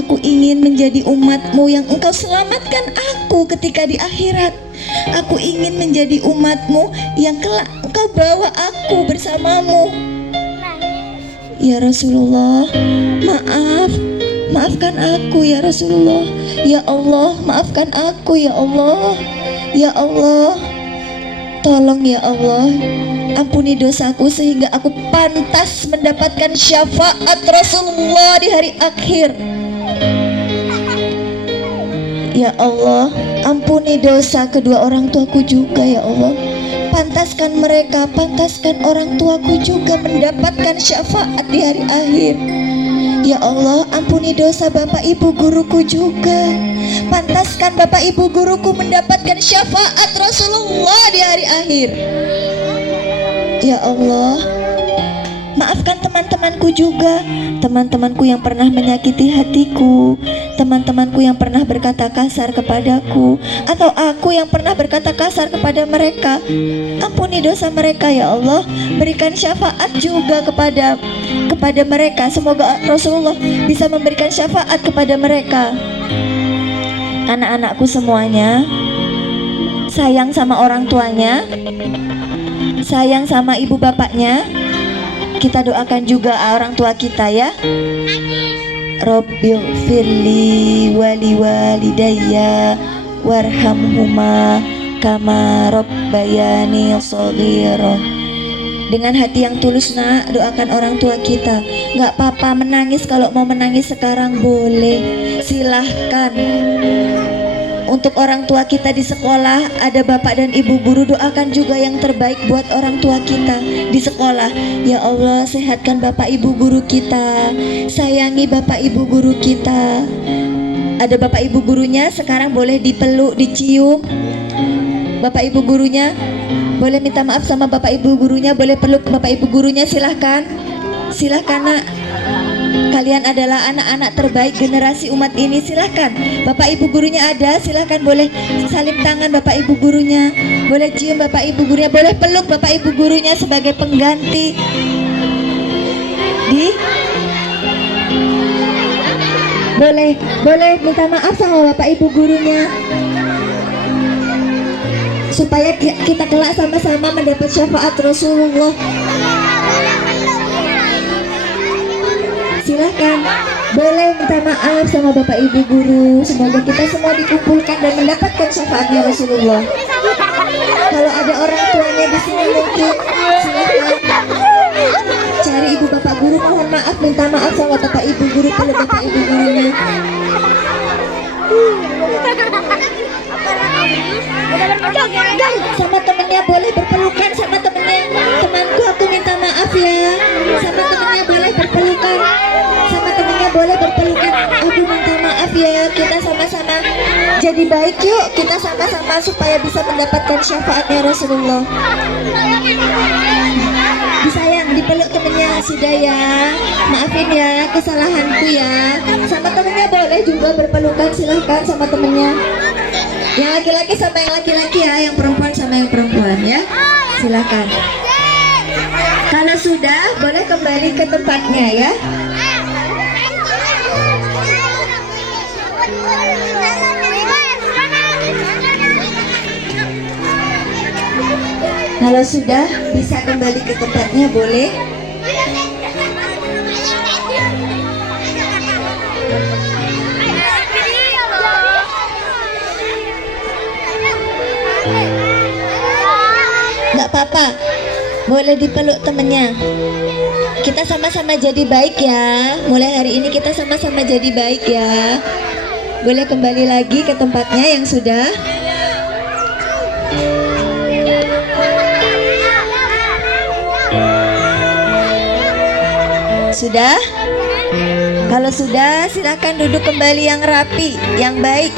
aku ingin menjadi umatmu yang engkau selamatkan aku ketika di akhirat. Aku ingin menjadi umatmu yang kelak engkau bawa aku bersamamu. Ya Rasulullah, maafkan aku ya Rasulullah. Ya Allah, maafkan aku ya Allah. Ya Allah, tolong ya Allah, ampuni dosaku sehingga aku pantas mendapatkan syafaat Rasulullah di hari akhir. Ya Allah, ampuni dosa kedua orang tuaku juga ya Allah. Pantaskan mereka, pantaskan orang tuaku juga mendapatkan syafaat di hari akhir. Ya Allah, ampuni dosa bapak ibu guruku juga. Pantaskan bapak ibu guruku mendapatkan syafaat Rasulullah di hari akhir. Ya Allah, maafkan teman-temanku juga, teman-temanku yang pernah menyakiti hatiku, teman-temanku yang pernah berkata kasar kepadaku, atau aku yang pernah berkata kasar kepada mereka. Ampuni dosa mereka ya Allah. Berikan syafaat juga kepada mereka. Semoga Rasulullah bisa memberikan syafaat kepada mereka. Anak-anakku semuanya sayang sama orang tuanya, sayang sama ibu bapaknya. Kita doakan juga orang tua kita ya. Robbil firli wali walidayya warhamhuma kama rabbayani shaghira. Dengan hati yang tulus nak, doakan orang tua kita. Nggak apa-apa menangis, kalau mau menangis sekarang boleh, silahkan. Untuk orang tua kita di sekolah, ada bapak dan ibu guru, doakan juga yang terbaik buat orang tua kita di sekolah. Ya Allah, sehatkan bapak ibu guru kita, sayangi bapak ibu guru kita. Ada bapak ibu gurunya, sekarang boleh dipeluk, dicium. Bapak ibu gurunya boleh minta maaf sama bapak ibu gurunya, boleh peluk bapak ibu gurunya, silahkan. Silahkan nak, kalian adalah anak-anak terbaik generasi umat ini, silahkan. Bapak ibu gurunya ada, silahkan boleh salim tangan bapak ibu gurunya, boleh cium bapak ibu gurunya, boleh peluk bapak ibu gurunya sebagai pengganti boleh minta maaf sama bapak ibu gurunya, supaya kita kelak sama-sama mendapat syafaat Rasulullah. Silahkan, boleh minta maaf sama bapak ibu guru. Semoga kita semua dikumpulkan dan mendapatkan syafaatnya Rasulullah. Kalau ada orang tuanya di sini mungkin silahkan cari ibu bapak guru, mohon maaf, minta maaf sama bapak ibu guru, peluk bapak ibu gurunya. Sama temennya boleh berpelukan, sama temennya. Temanku, aku minta maaf ya. Sama temennya boleh berpelukan, sama temennya boleh berpelukan. Aku minta maaf ya. Kita sama-sama jadi baik yuk. Kita sama-sama supaya bisa mendapatkan syafaatnya Rasulullah. Disayang, dipeluk temennya. Sudah ya, maafin ya kesalahanku ya. Sama temennya boleh juga berpelukan, silahkan sama temennya. Yang laki-laki sama yang laki-laki ya, yang perempuan sama yang perempuan ya. Silakan. Kalau sudah, boleh kembali ke tempatnya ya. Kalau sudah, bisa kembali ke tempatnya, boleh. Nggak apa-apa, boleh dipeluk temennya. Kita sama-sama jadi baik ya. Mulai hari ini kita sama-sama jadi baik ya. Boleh kembali lagi ke tempatnya yang sudah. Sudah? Kalau sudah, silakan duduk kembali yang rapi, yang baik.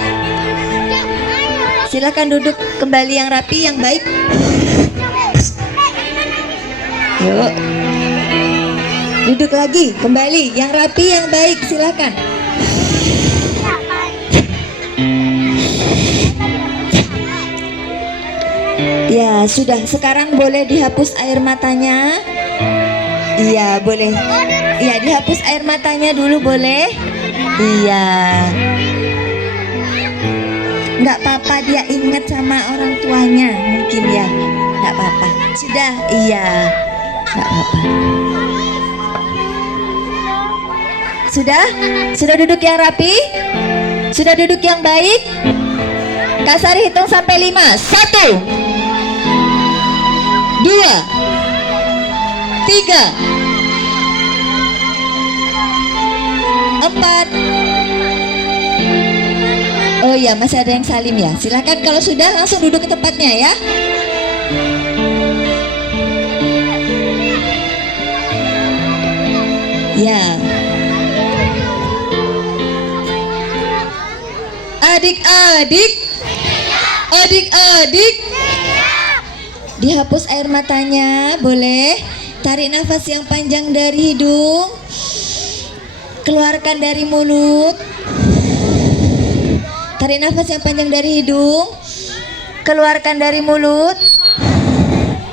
Silakan duduk kembali yang rapi, yang baik. Yuk, duduk lagi, kembali, yang rapi, yang baik, silakan. Ya, sudah, sekarang boleh dihapus air matanya. Iya, boleh. Iya, dihapus air matanya dulu, boleh. Iya. Nggak apa-apa, dia ingat sama orang tuanya, mungkin ya. Nggak apa-apa. Sudah, iya. Nggak apa-apa. Sudah? Sudah duduk yang rapi? Sudah duduk yang baik? Kak Sari hitung sampai 5. 1 2 3 4. Oh iya, masih ada yang salim ya. Silakan kalau sudah langsung duduk ke tempatnya ya. Ya. Adik-adik, adik-adik, dihapus air matanya, boleh. Tarik nafas yang panjang dari hidung, keluarkan dari mulut. Tarik nafas yang panjang dari hidung, keluarkan dari mulut.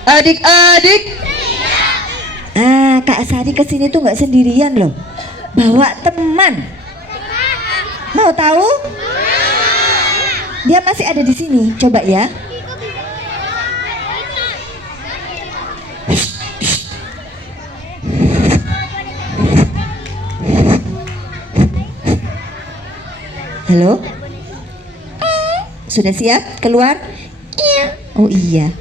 Adik-adik. Kak Sari kesini tuh nggak sendirian loh, bawa teman. Mau tahu? Dia masih ada di sini. Coba ya. Halo? Sudah siap keluar? Iya. Oh iya.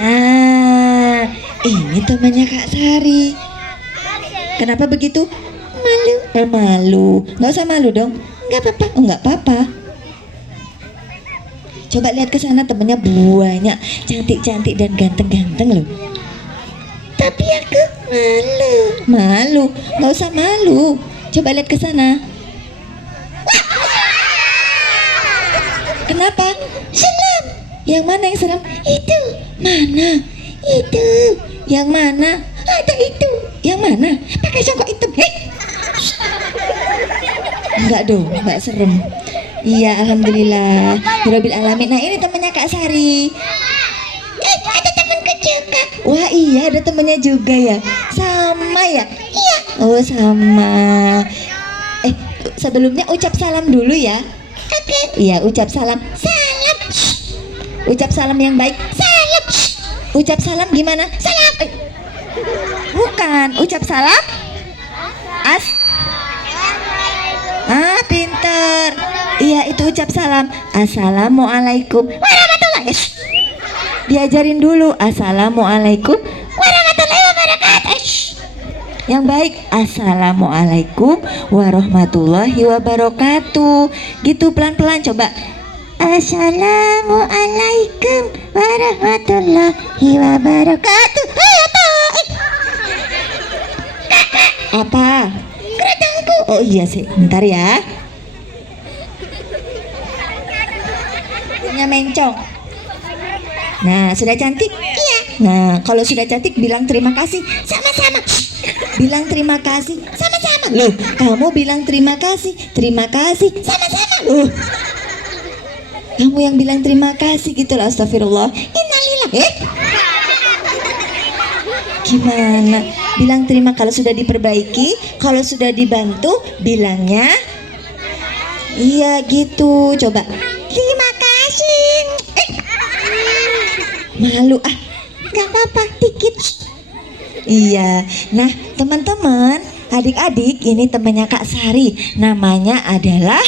Nah, ini temannya Kak Sari. Kenapa begitu? Malu. Malu. Nggak usah malu dong. Nggak apa-apa. Oh, nggak apa-apa. Coba lihat ke sana, temennya banyak, cantik-cantik dan ganteng-ganteng loh. Tapi aku malu. Malu. Nggak usah malu. Coba lihat ke sana. Kenapa? Seram. Yang mana yang seram? Itu. Mana? Itu. Yang mana? Ada itu. Yang mana? Pakai songkok hitam. Enggak dong, enggak serem. Iya, alhamdulillah. Rabbil alamin. Nah, ini temannya Kak Sari. Ada temanku juga. Wah, iya, ada temannya juga ya. Sama ya? Iya. Oh, sama. Sebelumnya ucap salam dulu ya. Oke. Iya, ucap salam. Salam. Ucap salam yang baik. Salam. Ucap salam gimana? Salam. Bukan, ucap salam. Pinter. Iya, itu ucap salam. Assalamualaikum warahmatullahi. Diajarin dulu. Assalamualaikum warahmatullahi wabarakatuh. Yang baik. Assalamualaikum warahmatullahi wabarakatuh. Gitu pelan-pelan coba. Assalamualaikum warahmatullahi wabarakatuh. Apa? Keretangku. Oh iya sih, bentar ya. Punya mencong. Nah, sudah cantik? Iya. Nah, kalau sudah cantik bilang terima kasih. Sama-sama. Bilang terima kasih. Sama-sama. Loh, kamu bilang terima kasih. Terima kasih. Sama-sama. Loh. Kamu yang bilang terima kasih gitu loh. Astagfirullah. Innalillah. Gimana? Bilang terima kalau sudah diperbaiki, kalau sudah dibantu, bilangnya iya gitu. Coba. Terima kasih. Malu ah. Gak apa-apa, dikit. Iya. Nah, teman-teman, adik-adik, ini temannya Kak Sari. Namanya adalah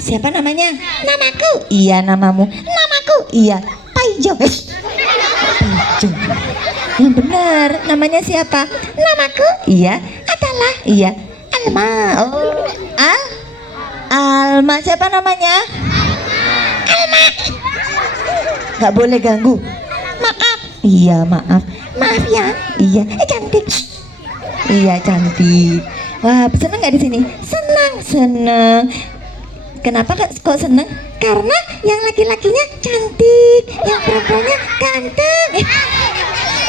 siapa namanya? Namaku. Iya, namamu. Namaku. Iya, Paijo. Paijo. Yang benar, namanya siapa? Namaku. Iya, adalah. Iya, Alma. Oh, Alma. Siapa namanya? Alma. Gak boleh ganggu. Maaf. Iya, maaf. Maaf ya. Iya, cantik. Iya, cantik. Wah, seneng gak di sini? Senang, seneng. Kenapa kok seneng? Karena yang laki-lakinya cantik, yang perempuannya ganteng.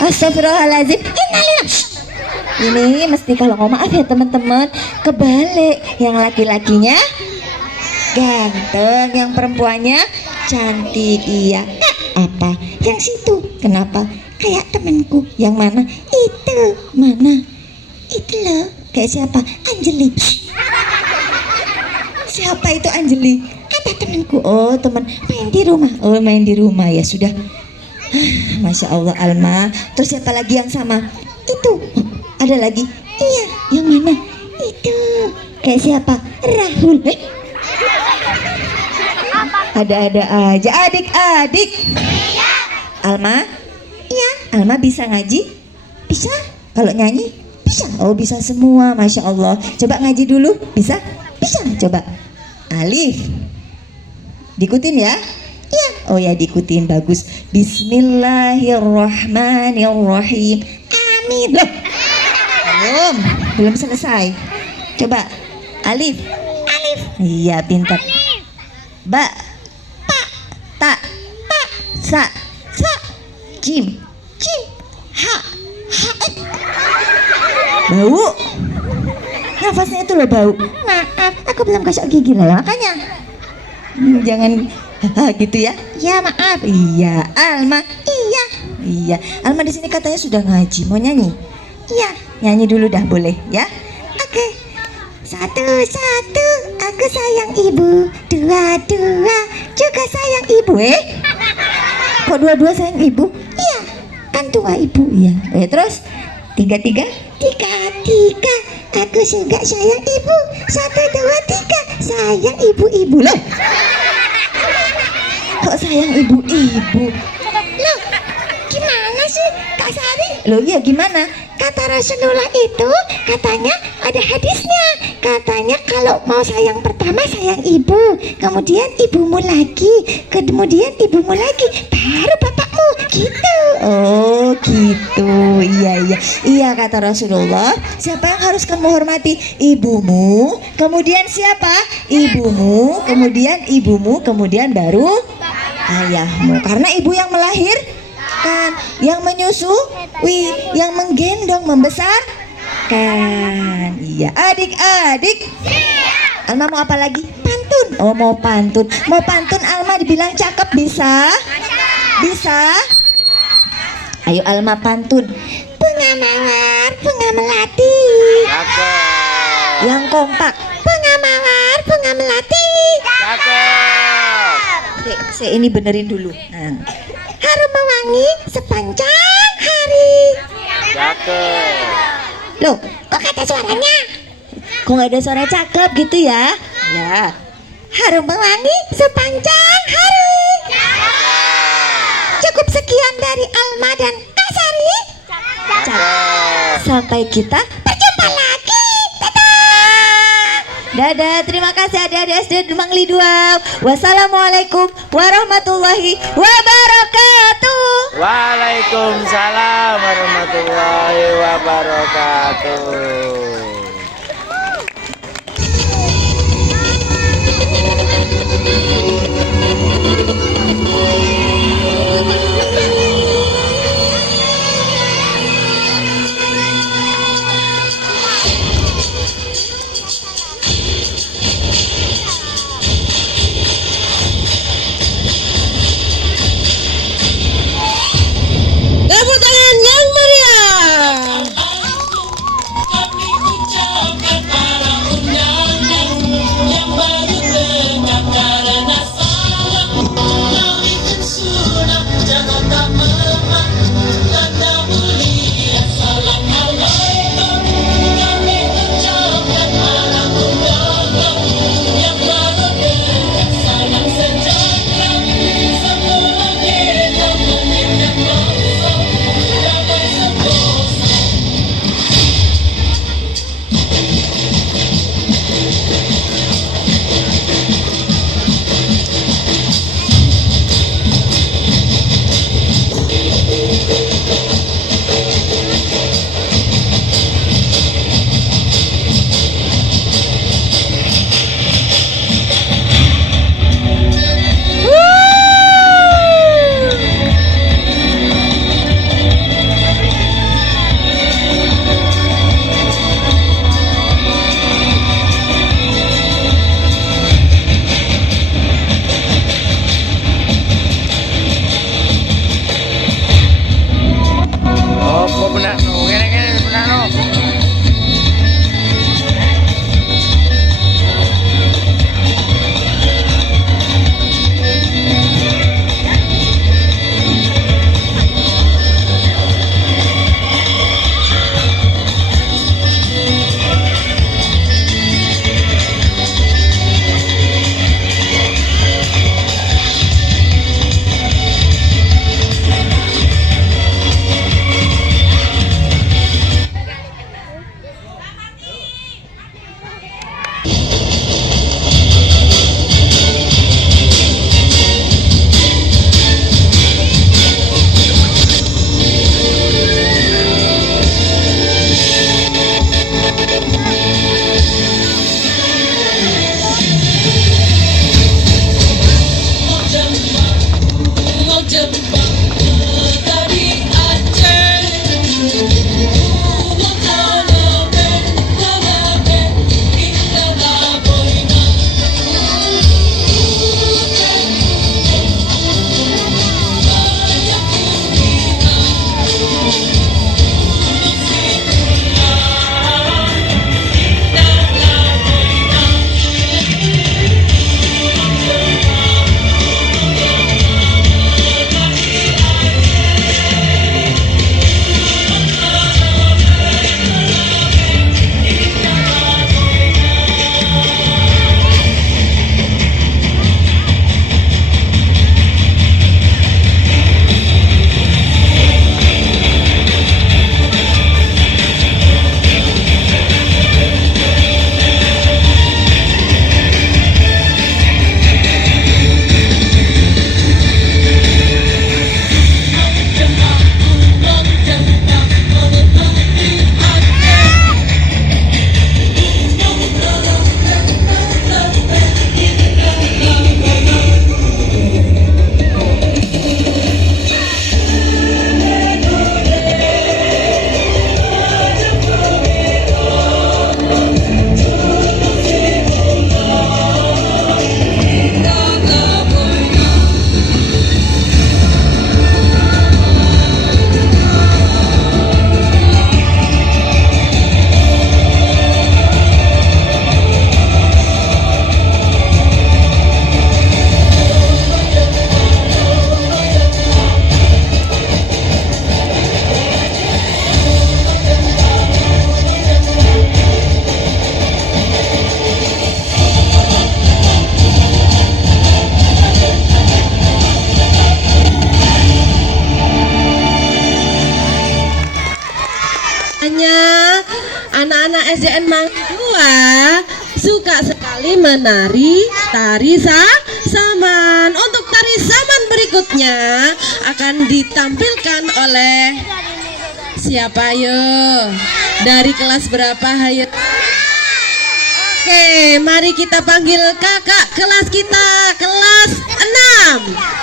Astagfirullahaladzim. Ini mesti kalau ngomong maaf ya teman-teman, kebalik. Yang laki-lakinya ganteng, yang perempuannya cantik. Iya. Apa? Yang situ. Kenapa? Kayak temanku. Yang mana? Itu. Mana? Itu loh. Kayak siapa? Anjeli. Siapa itu Anjeli? Ada temanku. Oh, teman main di rumah. Oh, main di rumah ya sudah. Masya Allah Alma. Terus siapa lagi yang sama? Itu. Ada lagi? Iya. Yang mana? Itu. Kayak siapa? Rahul. Ada-ada aja. Adik-adik. Iya. Alma? Iya. Alma bisa ngaji? Bisa. Kalau nyanyi? Bisa. Oh, bisa semua. Masya Allah. Coba ngaji dulu. Bisa? Bisa. Coba. Alif. Diikutin ya? Iya. Oh ya, diikutin, bagus. Bismillahirrahmanirrahim. Amin. Loh. Belum selesai. Coba. Alif. Alif. Iya, pintar. Ba. Pa. Ta. Pa. Sa. Sa. Jim. Jim. Ha. Ha. Bau. Nafasnya itu loh bau. Maaf, aku belum gosok gigi lah, makanya. Jangan gitu ya. Ya maaf. Iya, Alma. Iya. Iya, Alma di sini katanya sudah ngaji. Mau nyanyi? Iya, nyanyi dulu dah boleh ya. Oke. Satu-satu, aku sayang ibu. Dua-dua, juga sayang ibu. Kok dua-dua sayang ibu? Iya. Kan tua ibu ya. Terus tiga. Aku juga sayang ibu. 1, 2, 3. Sayang ibu-ibu loh. Kok sayang ibu-ibu? Loh, gimana sih Kak Sari? Loh iya gimana? Kata Rasulullah itu katanya ada hadisnya. Katanya kalau mau sayang pertama sayang ibu, kemudian ibumu lagi, kemudian ibumu lagi, baru bapakmu gitu. Oh gitu, iya kata Rasulullah. Siapa yang harus kamu hormati? Ibumu, kemudian siapa? Ibumu, kemudian baru ayahmu. Karena ibu yang melahirkan, yang menyusui, yang menggendong, membesarkan. Iya, adik-adik. Alma mau apa lagi? Pantun. Oh, mau pantun. Mau pantun Alma dibilang cakep bisa? Bisa? Ayo Alma pantun. Bunga mawar, bunga melati. Cakep. Yang kompak. Bunga mawar, bunga melati. Cakep. Saya ini benerin dulu. Harum mewangi sepanjang hari. Cakep. Loh, kok kata suaranya? Kok nggak ada suara cakep gitu ya? Ya. Harum mewangi sepanjang hari. Cukup sekian dari Alma dan Kak Sari. Cakep. Sampai kita berjumpa lagi. Dadah, terima kasih adik-adik SD Mangli 2. Wassalamualaikum warahmatullahi wabarakatuh. Waalaikumsalam warahmatullahi wabarakatuh. Tepuk tangan yang meriah. SDN Mangli 2 suka sekali menari tari saman. Untuk tari saman berikutnya akan ditampilkan oleh siapa yo? Dari kelas berapa hayo? Oke, mari kita panggil kakak kelas kita, kelas 6.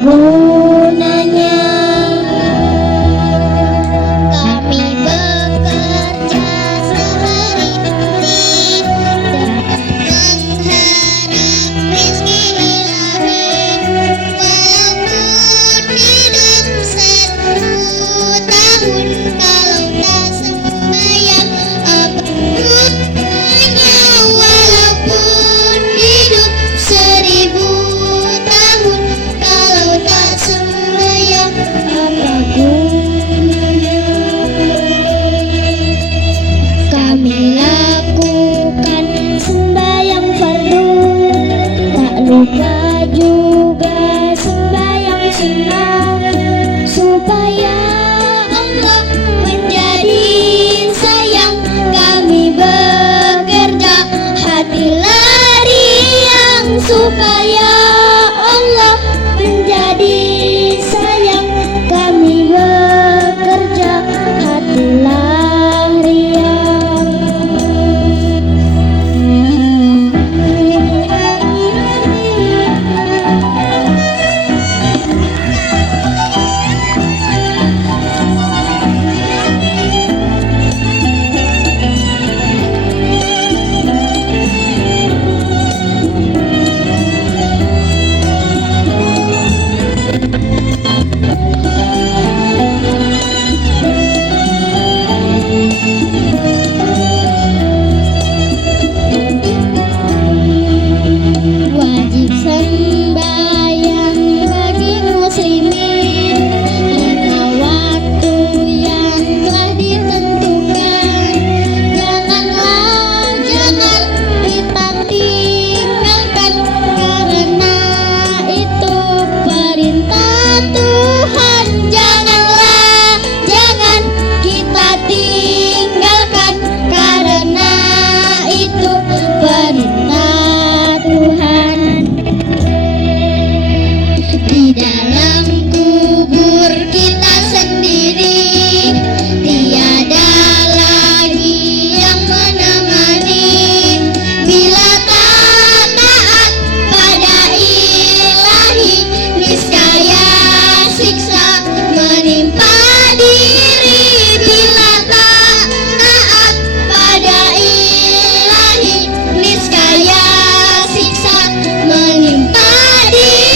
gunanya kami bekerja sehari-hari dengan mengharap rezeki ilahi, walaupun hidup 1000 tahun kalau tak sembahyang apa gunanya, walaupun hidup 1000 tahun kalau tak sembahyang apa gunanya. Kami lakukan sembahyang fardu, tak lupa juga sembahyang sunnah, supaya Allah menjadi sayang. Kami bekerja hati riang, supaya Allah menjadi sayang. Kami bekerja hati riang. Wajib sembahyang bagi muslimin 5 waktu yang telah ditentukan. Jangan kita tinggalkan, karena itu perintah Tuhan. Jangan kita tinggalkan, karena itu perintah Tuhan. Di dalam kubur kita sendiri, tiada lagi yang menemani. Bila tak taat pada ilahi, niscaya siksa menimpa diri. Bila tak taat pada ilahi, niscaya siksa menimpa diri.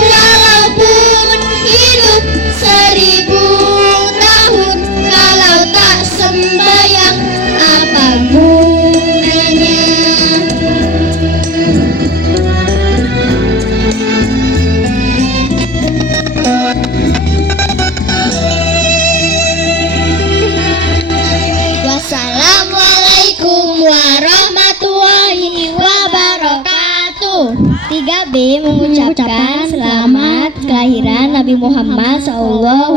Walaupun hidup 1000 tahun kalau tak sembahyang apa gunanya. Wassalamualaikum warahmatullahi wabarakatuh. 3B mengucapkan selamat kelahiran Nabi Muhammad SAW.